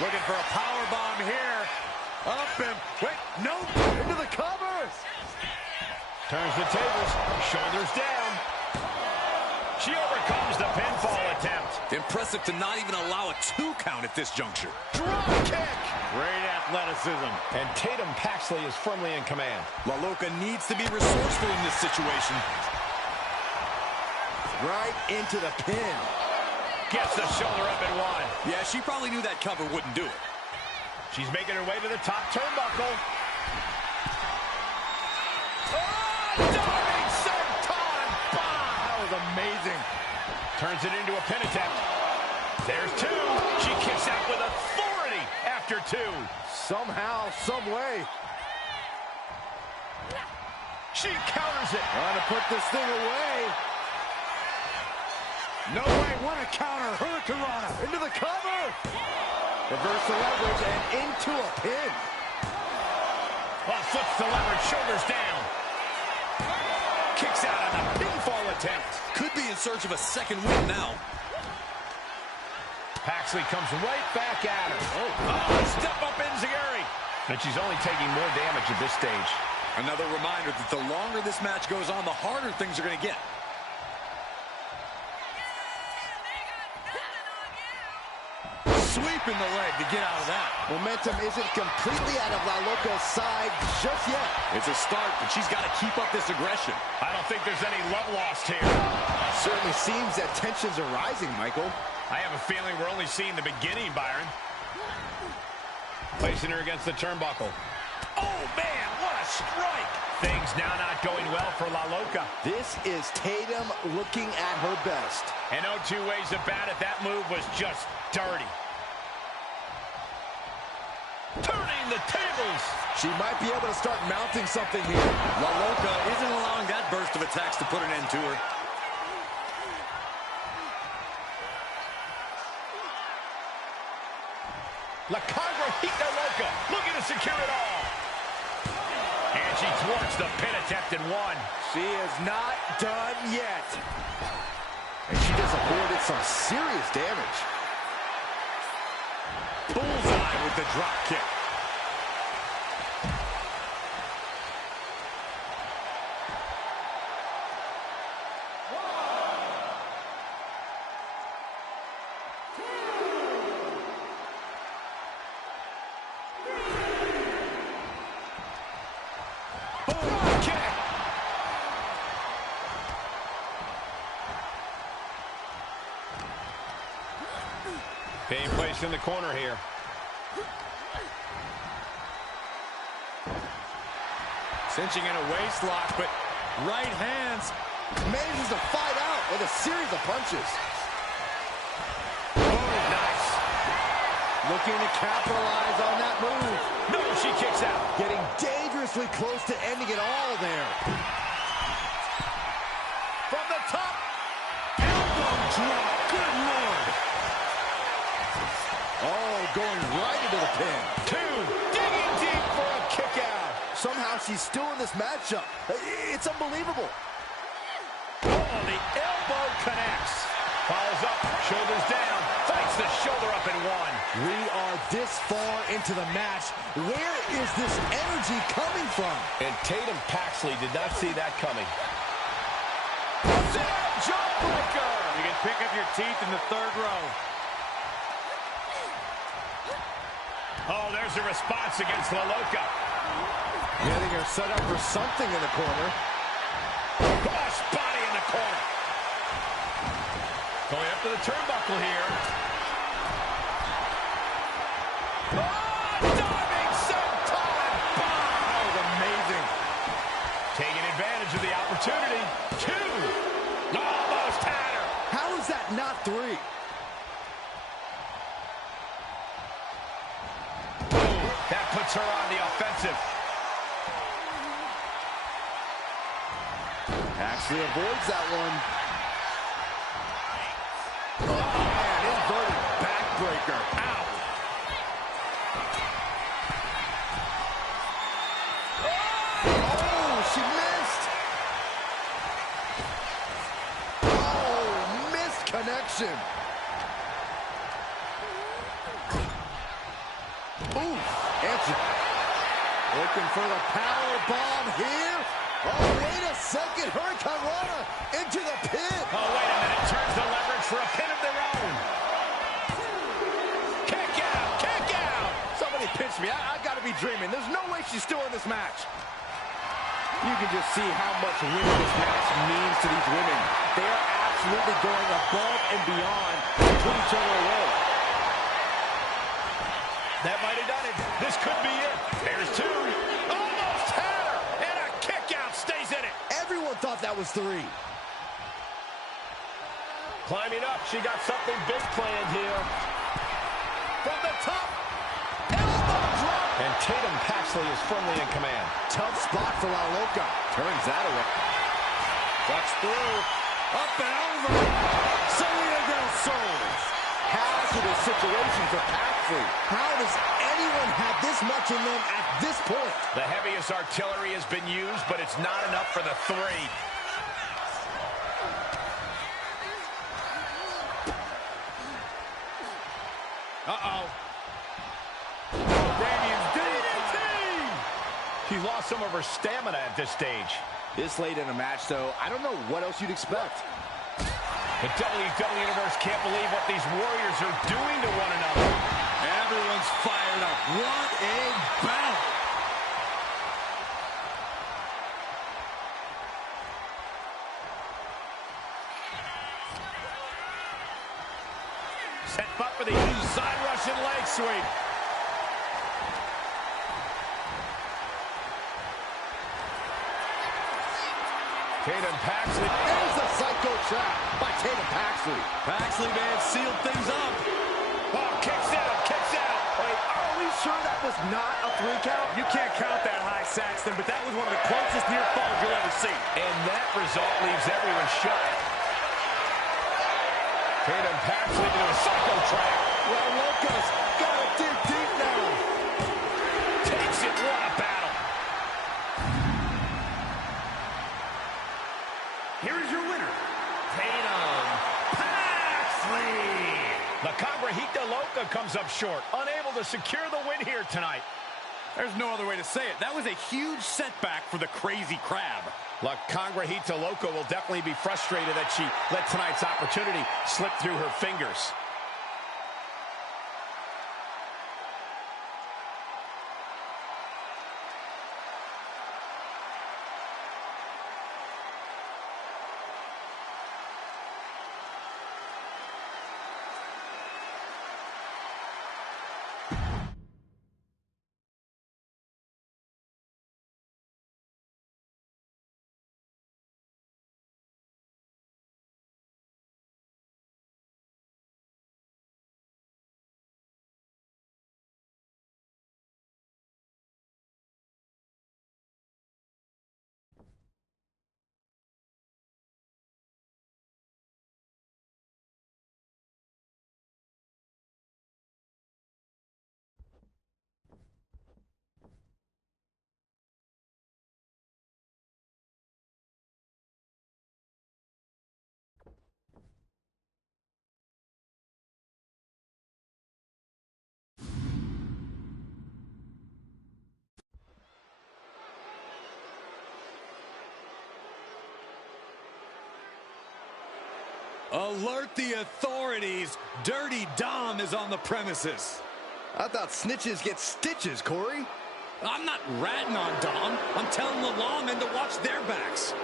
Looking for a power bomb here. Up and wait, no. Into the covers. Turns the tables. Shoulders down. She overcomes the pinfall attempt. Impressive to not even allow a 2 count at this juncture. Drop kick. Great athleticism. And Tatum Paxley is firmly in command. La Loca needs to be resourceful in this situation. Right into the pin. Gets the shoulder up and 1. Yeah, she probably knew that cover wouldn't do it. She's making her way to the top turnbuckle. Oh, diving senton bomb. That was amazing. Turns it into a pin attempt. There's 2. She kicks out with authority after 2. Somehow, some way. She counters it. Trying to put this thing away. No way, what a counter. Hurricanrana. Into the cover. Reverse the leverage and into a pin. Well, flips the leverage, shoulders down. Kicks out on the pinfall attempt. Could be in search of a second win now. Paxley comes right back at her. Step up enziguri. And she's only taking more damage at this stage. Another reminder that the longer this match goes on, the harder things are going to get. Sweeping the leg to get out of that. Momentum isn't completely out of La Loca's side just yet. It's a start, but she's got to keep up this aggression. I don't think there's any love lost here. Certainly seems that tensions are rising, Michael. I have a feeling we're only seeing the beginning, Byron. Placing her against the turnbuckle. Oh, man, what a strike. Things now not going well for La Loca. This is Tatum looking at her best. And no 2 ways about it. That move was just dirty. Turning the tables. She might be able to start mounting something here. La Loca isn't allowing that burst of attacks to put an end to her. La Congrejita Loca looking to secure it all. And she thwarts the pin attempt in 1. She is not done yet. And she just avoided some serious damage. Bullseye with the drop kick. in the corner here. Cinching in a waist lock, but right hands. Manages to fight out with a series of punches. Oh, nice. Looking to capitalize on that move. No, she kicks out. Getting dangerously close to ending it all there. From the top. Elbow drop. Good Lord. Oh, going right into the pin. Two, digging deep for a kick out. Somehow she's still in this matchup. It's unbelievable. Oh, the elbow connects. Follows up, shoulders down, fights the shoulder up and one. We are this far into the match. Where is this energy coming from? And Tatum Paxley did not see that coming. Jawbreaker! You can pick up your teeth in the third row. Oh, there's a response against La Loca. Getting her set up for something in the corner. Cross body in the corner. Going up to the turnbuckle here. Oh, diving senton bomb! That was amazing. Taking advantage of the opportunity. Two. Almost had her. How is that not three? Boom. That puts her on the offensive. Actually avoids that one. Oh, man, inverted backbreaker. Ow. Oh, she missed. Oh, missed connection. Ooh, answer. Looking for the power bomb here. Oh, wait a second. Hurricane Rana into the pin. Oh, wait a minute. Turns the leverage for a pin of their own. Kick out. Kick out. Somebody pinch me. I got to be dreaming. There's no way she's still in this match. You can just see how much winning this match means to these women. They are absolutely going above and beyond to put each other away. That might have done it. This could be it. There's two. Almost had her. And a kick out stays in it. Everyone thought that was three. Climbing up. She got something big planned here. From the top. Elbow drop. And Tatum Paxley is firmly in command. Tough spot for La Loca. Turns that away. Ducks through. Up and over. Salida del Sol. Hazardous situation for Paxley. How does anyone have this much in them at this point? The heaviest artillery has been used, but it's not enough for the three. Uh-oh. Damian's DDT! She lost some of her stamina at this stage. This late in a match, though, I don't know what else you'd expect. The WWE Universe can't believe what these warriors are doing to one another. Everyone's fired up. What a battle! Set up for the side Russian leg sweep. Tatum Paxley. There's a psycho trap by Tatum Paxley. Paxley may have sealed things up. Oh, kicks out, kicks out. Wait, are we sure that was not a 3 count? You can't count that high, Saxton, but that was one of the closest near falls you'll ever see. And that result leaves everyone shocked. Tatum Paxley into a psycho trap. Well, Loca's got to dig deep now. Takes it, what a battle. Here is your winner, Tatum Paxley. La Congrejita Loca comes up short, unable to secure the win here tonight. There's no other way to say it. That was a huge setback for the Crazy Crab. La Congrejita Loca will definitely be frustrated that she let tonight's opportunity slip through her fingers. Alert the authorities. Dirty Dom is on the premises. I thought snitches get stitches, Corey. I'm not ratting on Dom. I'm telling the lawmen to watch their backs.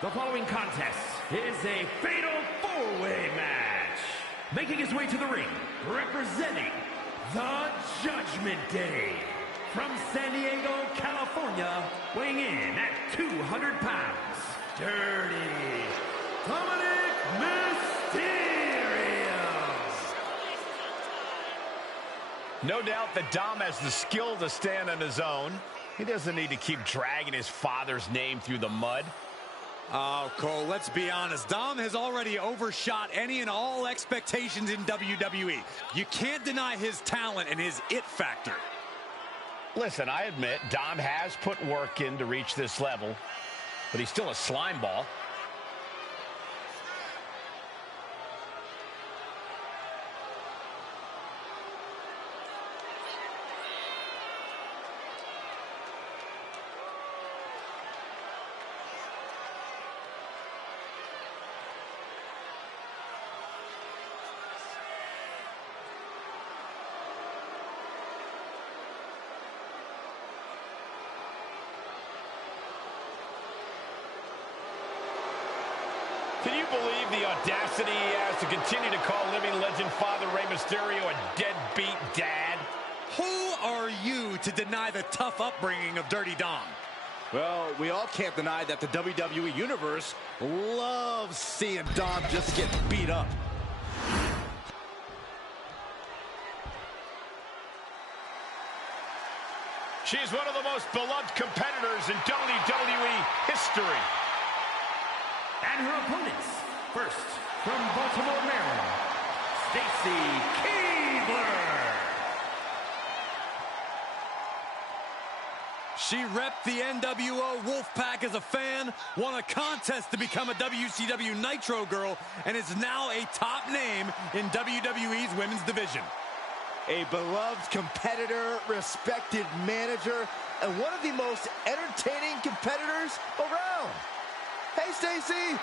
The following contest is a fatal four-way match. Making his way to the ring, representing the Judgment Day. From San Diego, California, weighing in at 200 pounds, Dirty Dominic Mysterio. No doubt that Dom has the skill to stand on his own. He doesn't need to keep dragging his father's name through the mud. Oh, Cole, let's be honest. Dom has already overshot any and all expectations in WWE. You can't deny his talent and his it factor. Listen, I admit Dom has put work in to reach this level, but he's still a slime ball. Can you believe the audacity he has to continue to call living legend Father Rey Mysterio a deadbeat dad? Who are you to deny the tough upbringing of Dirty Dom? Well, we all can't deny that the WWE Universe loves seeing Dom just get beat up. She's one of the most beloved competitors in WWE history. And her opponents, first, from Baltimore, Maryland, Stacy Keibler. She repped the NWO Wolfpack as a fan, won a contest to become a WCW Nitro girl, and is now a top name in WWE's women's division. A beloved competitor, respected manager, and one of the most entertaining competitors around. Hey, Stacy.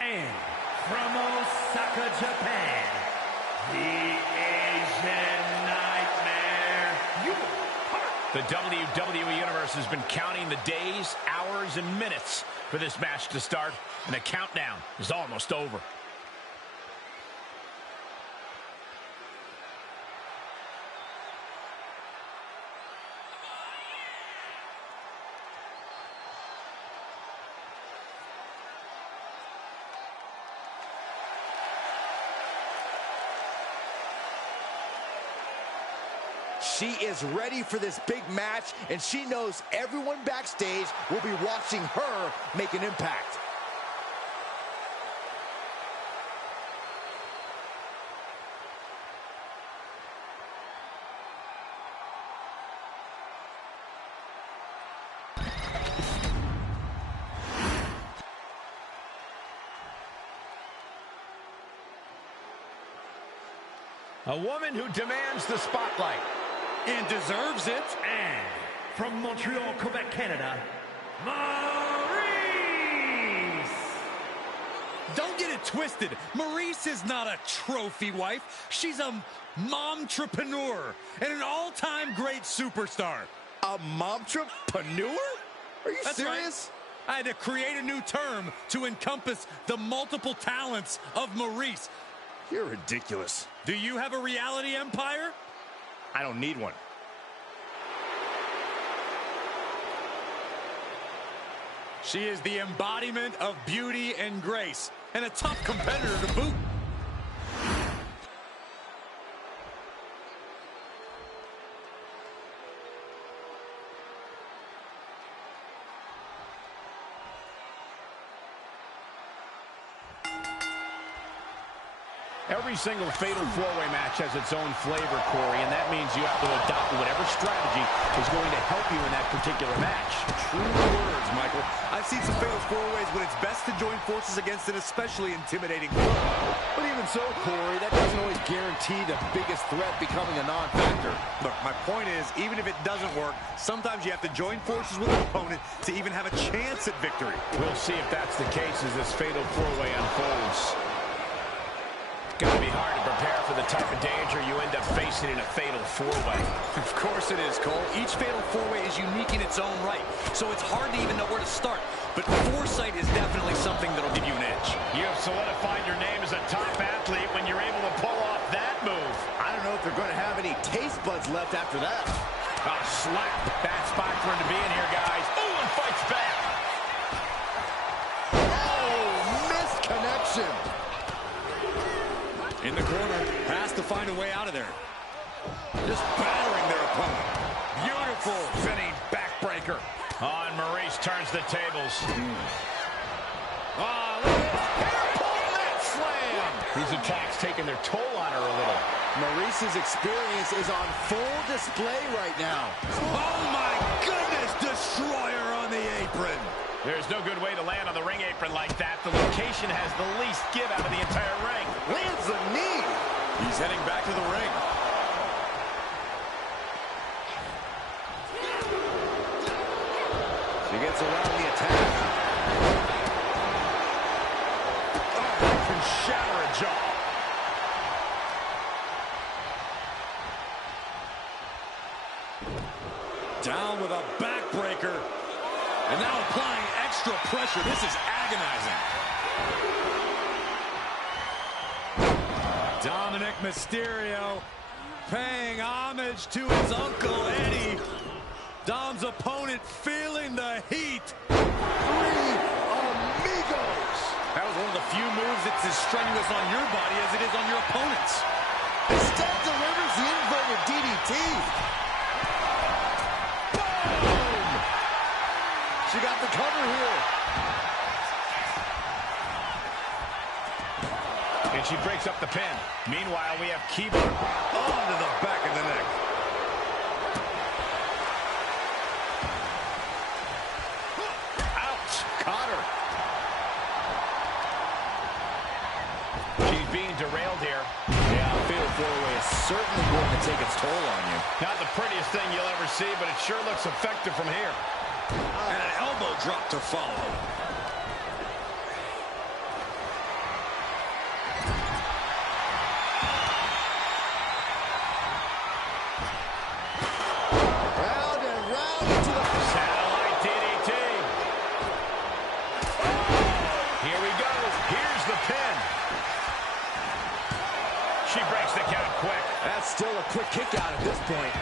And from Osaka, Japan, the Asian Nightmare, The WWE Universe has been counting the days, hours, and minutes for this match to start, and the countdown is almost over. She is ready for this big match, and she knows everyone backstage will be watching her make an impact. A woman who demands the spotlight. And deserves it. And from Montreal, Quebec, Canada, Maurice! Don't get it twisted. Maurice is not a trophy wife. She's a momtrepreneur and an all-time great superstar. A momtrepreneur? Are you That's serious? Right. I had to create a new term to encompass the multiple talents of Maurice. You're ridiculous. Do you have a reality empire? I don't need one. She is the embodiment of beauty and grace, and a tough competitor to boot. Every single fatal four-way match has its own flavor, Corey, and that means you have to adopt whatever strategy is going to help you in that particular match. True words, Michael. I've seen some fatal four-ways when it's best to join forces against an especially intimidating foe. But even so, Corey, that doesn't always guarantee the biggest threat becoming a non-factor. Look, my point is, even if it doesn't work, sometimes you have to join forces with an opponent to even have a chance at victory. We'll see if that's the case as this fatal four-way unfolds. It's going to be hard to prepare for the type of danger you end up facing in a fatal four-way. Of course it is, Cole. Each fatal four-way is unique in its own right, so it's hard to even know where to start. But foresight is definitely something that'll give you an edge. You have solidified your name as a top athlete when you're able to pull off that move. I don't know if they're going to have any taste buds left after that. A slap. Bad spot for him to be in here, guys. Oh, and fights back. Oh, missed connection. In the corner, has to find a way out of there. Just battering their opponent. Beautiful spinning backbreaker. Oh, and Maurice turns the tables. Oh, look at this. Hair pulling that slam. These attacks taking their toll on her a little. Maurice's experience is on full display right now. Oh, my goodness. Destroyer on the apron. There's no good way to land on the ring apron like that. The location has the least give out of the entire ring. Lands the knee. He's heading back to the ring. She gets around the attack. Oh, that can shatter a jaw. Down with a backbreaker. And now applying extra pressure. This is agonizing. Dominic Mysterio paying homage to his Uncle Eddie. Dom's opponent feeling the heat. Three amigos. That was one of the few moves that's as strenuous on your body as it is on your opponent's. Instead delivers the inverted DDT. Boom! She got the cover here. And she breaks up the pin. Meanwhile, we have Keebler onto the back of the neck. Ouch! Caught her. She's being derailed here. Yeah, fatal four-way is certainly going to take its toll on you. Not the prettiest thing you'll ever see, but it sure looks effective from here. And an elbow drop to follow. Round and round into the... Satellite DDT. Here we go. Here's the pin. She breaks the count quick. That's still a quick kick out at this point.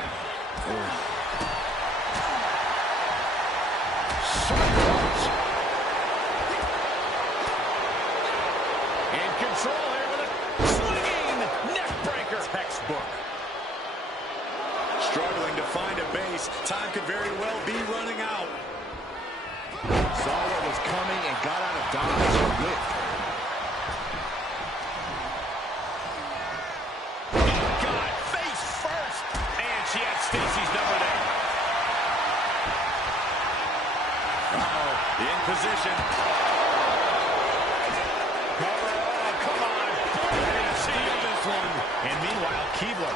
In control here with a swinging neck breaker. Textbook. Struggling to find a base. Time could very well be running out. Saw what was coming and got out of dodge quick. Oh, God, face first. And she had Stacy's number there. In position. Cover, oh, come on. See this one. And meanwhile, Keebler.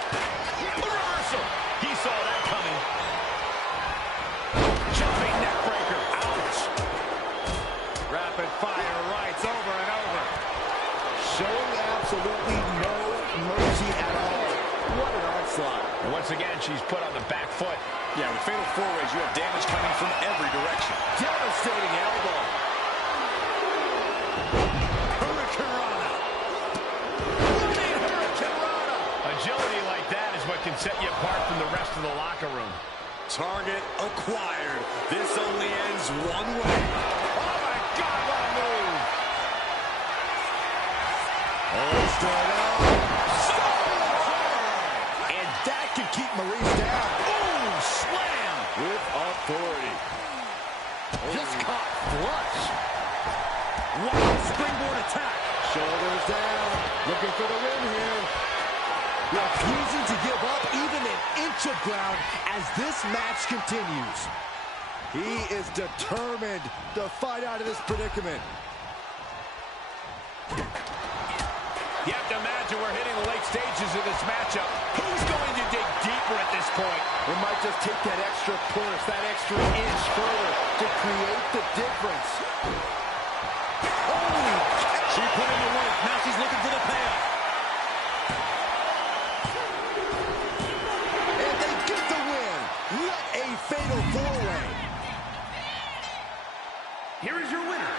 Reversal. He saw that coming. Jumping neck breaker. Ouch. Rapid fire rights over and over. Showing absolutely no mercy at all. What an onslaught. And once again, she's put on the back foot. Yeah, with fatal four-ways, you have damage coming from every direction. Devastating elbow. Hurricanrana. Running Hurricanrana. Agility like that is what can set you apart from the rest of the locker room. Target acquired. This only ends one way. Oh, my God, what a move. Oh, stood up. And that can keep Maurice down. Boom! Slam! With authority. Just caught flush. Wild springboard attack. Shoulders down. Looking for the win here. inch of ground as this match continues. He is determined to fight out of this predicament. You have to imagine we're hitting the late stages of this matchup. Who's going to dig deeper at this point? It might just take that extra push, that extra inch further to create the difference. Oh! She put in the work. Now she's looking for the payoff. And they get the win. What a fatal four-way. Here is your winner,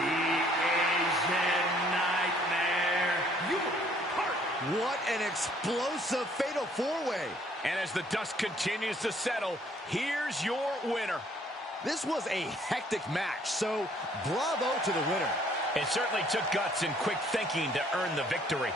the Asian Nightmare, your partner. What an explosive fatal four-way. And as the dust continues to settle, here's your winner. This was a hectic match, so bravo to the winner. It certainly took guts and quick thinking to earn the victory.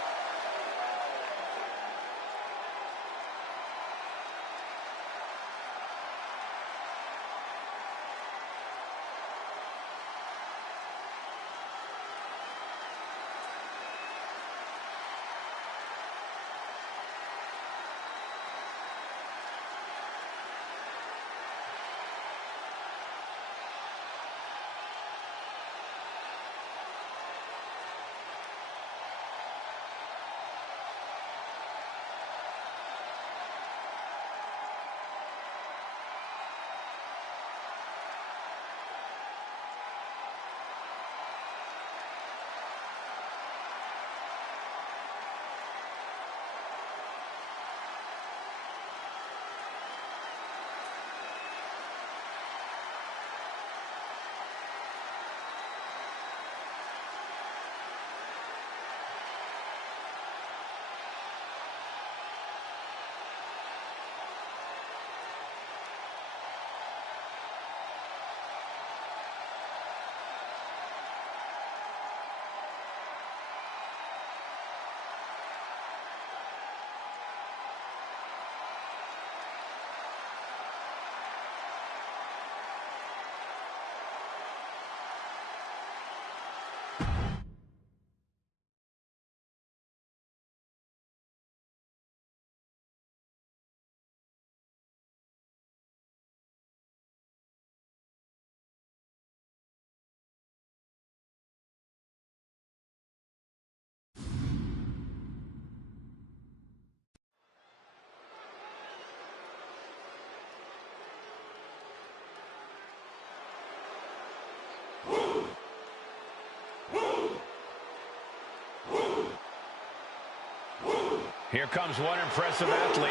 Here comes one impressive athlete.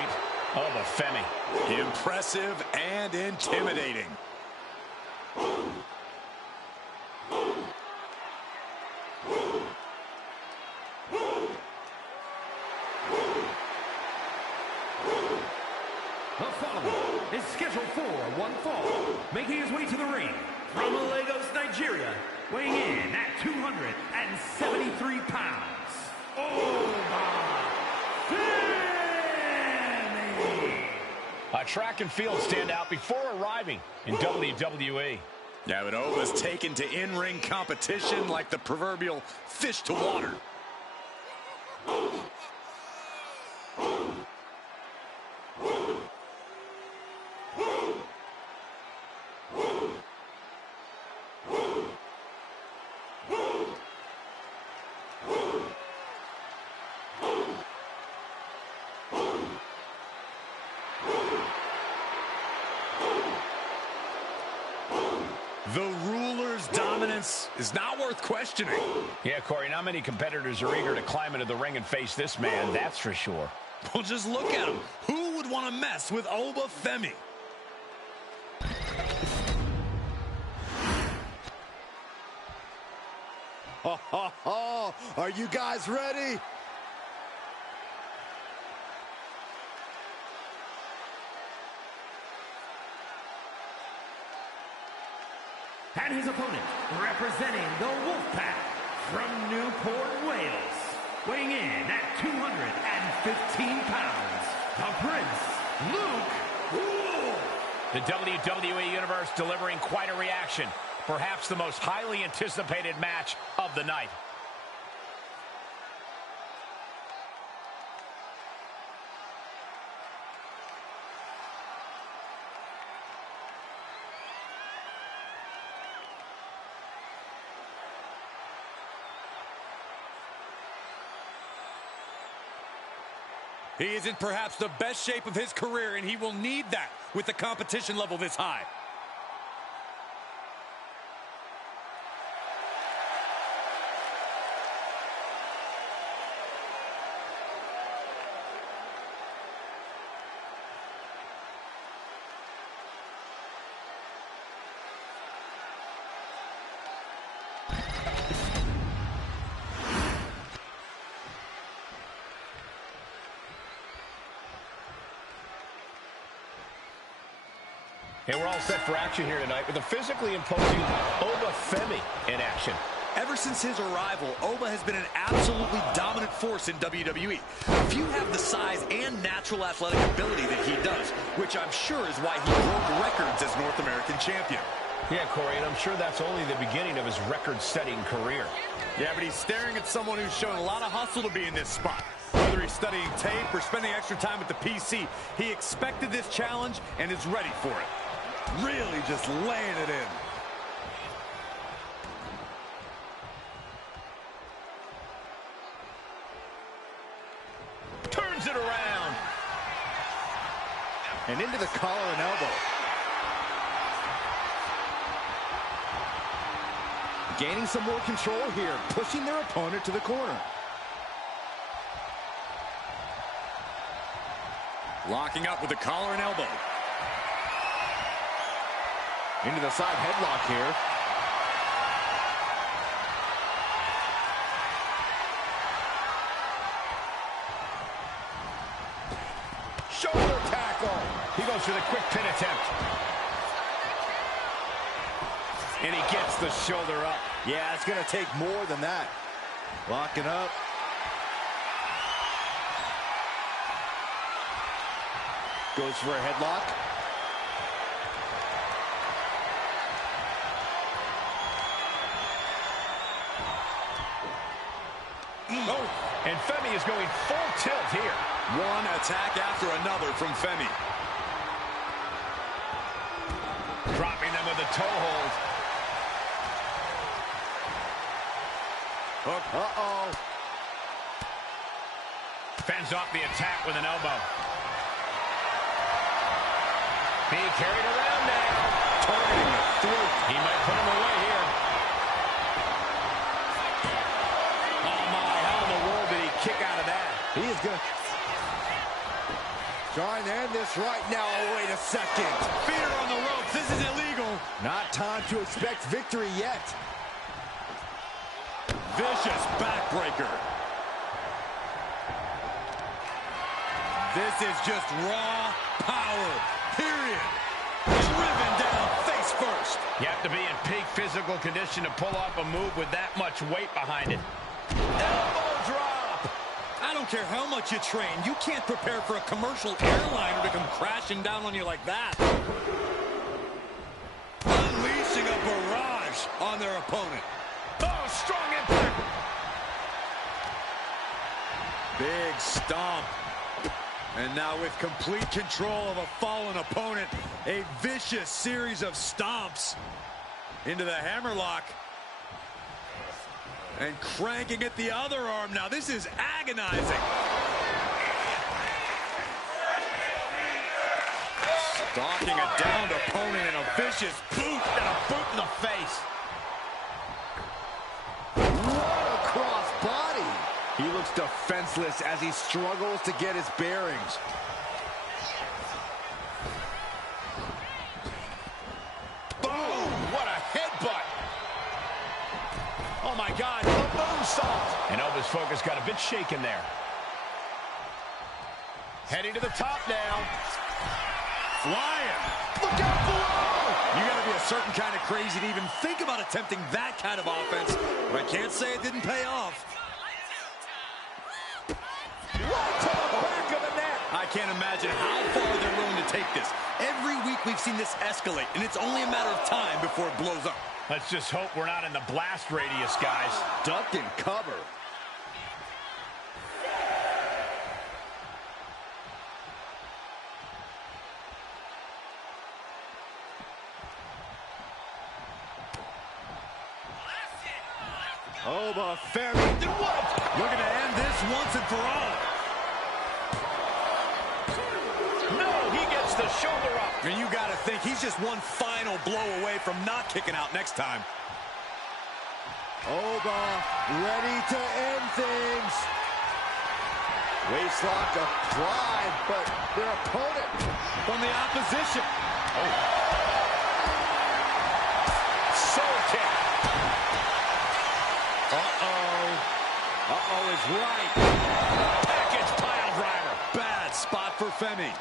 Oh, the Femi. Impressive and intimidating. The following is scheduled for one fall, making his way to the ring from Lagos, Nigeria, weighing in at 273 pounds. A track and field standout before arriving in WWE. Yeah, but Oba's taken to in-ring competition like the proverbial fish to water. The ruler's dominance is not worth questioning. Yeah, Corey, not many competitors are eager to climb into the ring and face this man, that's for sure. Well, just look at him. Who would want to mess with Oba Femi? Are you guys ready? And his opponent, representing the Wolfpack from Newport, Wales, weighing in at 215 pounds, the Prince, Luke Wolf. The WWE Universe delivering quite a reaction. Perhaps the most highly anticipated match of the night. He is in perhaps the best shape of his career, and he will need that with the competition level this high. And we're all set for action here tonight with a physically imposing Oba Femi in action. Ever since his arrival, Oba has been an absolutely dominant force in WWE. Few have the size and natural athletic ability that he does, which I'm sure is why he broke records as North American champion. Yeah, Corey, and I'm sure that's only the beginning of his record-setting career. Yeah, but he's staring at someone who's shown a lot of hustle to be in this spot. Whether he's studying tape or spending extra time at the PC, he expected this challenge and is ready for it. Really just laying it in. Turns it around. And into the collar and elbow. Gaining some more control here, pushing their opponent to the corner. Locking up with the collar and elbow. Into the side headlock here. Shoulder tackle. He goes for the quick pin attempt. And he gets the shoulder up. Yeah, it's going to take more than that. Locking up. Goes for a headlock. Oh, and Femi is going full tilt here. One attack after another from Femi. Dropping them with a toe hold. Hook. Uh-oh. Fends off the attack with an elbow. Being carried around now. Targeting the throat. He might put him away here. Oh my, how in the world did he kick out of that? He is going to... Trying to end this right now. Oh, wait a second. Feet are on the ropes. This is illegal. Not time to expect victory yet. Vicious backbreaker. This is just raw power, period. Driven down face first. You have to be in peak physical condition to pull off a move with that much weight behind it. Elbow drop. I don't care how much you train. You can't prepare for a commercial airliner to come crashing down on you like that. Unleashing a barrage on their opponent. Oh, strong impact. Big stomp. And now with complete control of a fallen opponent, a vicious series of stomps into the hammerlock. And cranking at the other arm now. This is agonizing. Stalking a downed opponent and a vicious boot and a boot in the face. What a cross body. He looks defenseless as he struggles to get his bearings. Boom! What a headbutt. Oh my God, a moonsault. And Oba's focus got a bit shaken there. Heading to the top now. Flying. Look out below! You gotta be a certain kind of crazy to even think about attempting that kind of offense. But I can't say it didn't pay off. Right to the back of the neck. I can't imagine how far they're willing to take this. Every week we've seen this escalate, and it's only a matter of time before it blows up. Let's just hope we're not in the blast radius, guys. Duck and cover. Oba Femi. Looking to end this once and for all. he gets the shoulder up. And you got to think he's just one final blow away from not kicking out next time. Oba ready to end things. Waistlock applied, but their opponent From the opposition. Soul kick. Uh-oh is right. Package pile driver. Bad spot for Femi.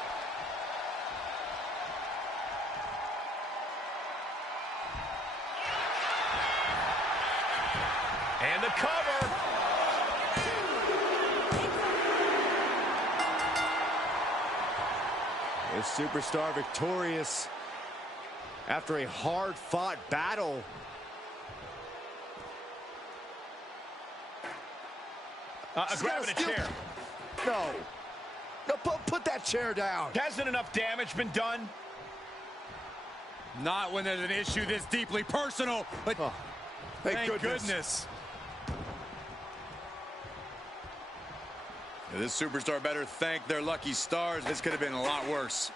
And the cover. The superstar victorious after a hard-fought battle. Grabbing a chair. No, put that chair down. Hasn't enough damage been done? Not when there's an issue this deeply personal, but thank goodness. This superstar better thank their lucky stars. This could have been a lot worse.